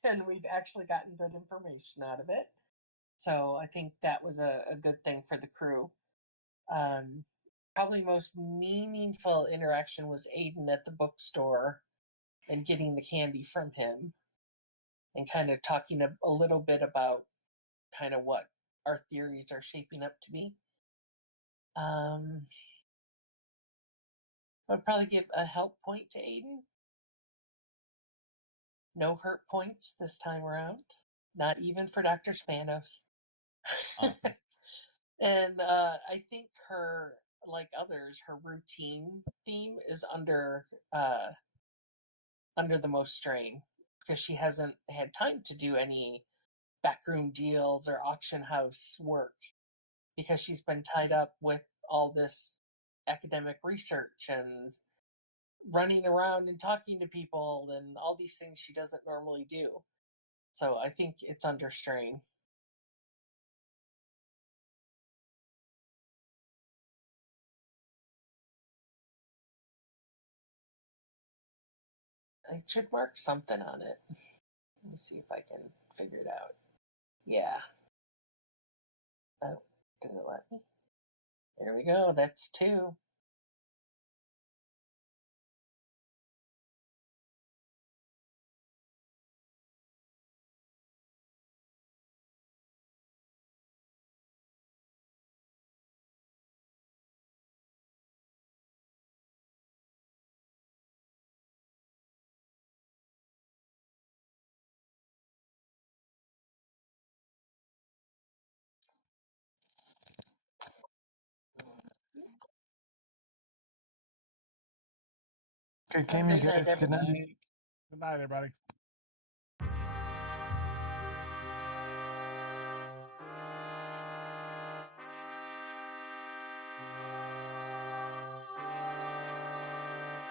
And we've actually gotten good information out of it. So I think that was a good thing for the crew. Probably most meaningful interaction was Aiden at the bookstore and getting the candy from him and kind of talking a little bit about kind of what our theories are shaping up to be. I'd probably give a help point to Aiden. No hurt points this time around. Not even for Dr. Spanos. Awesome. And I think her, like others, her routine theme is under the most strain because she hasn't had time to do any backroom deals or auction house work because she's been tied up with all this academic research and running around and talking to people and all these things she doesn't normally do. So I think it's under strain. I should mark something on it. Let me see if I can figure it out. Yeah. Oh, did it let me? There we go. That's 2. Good game, you guys. Good night. Good night, everybody.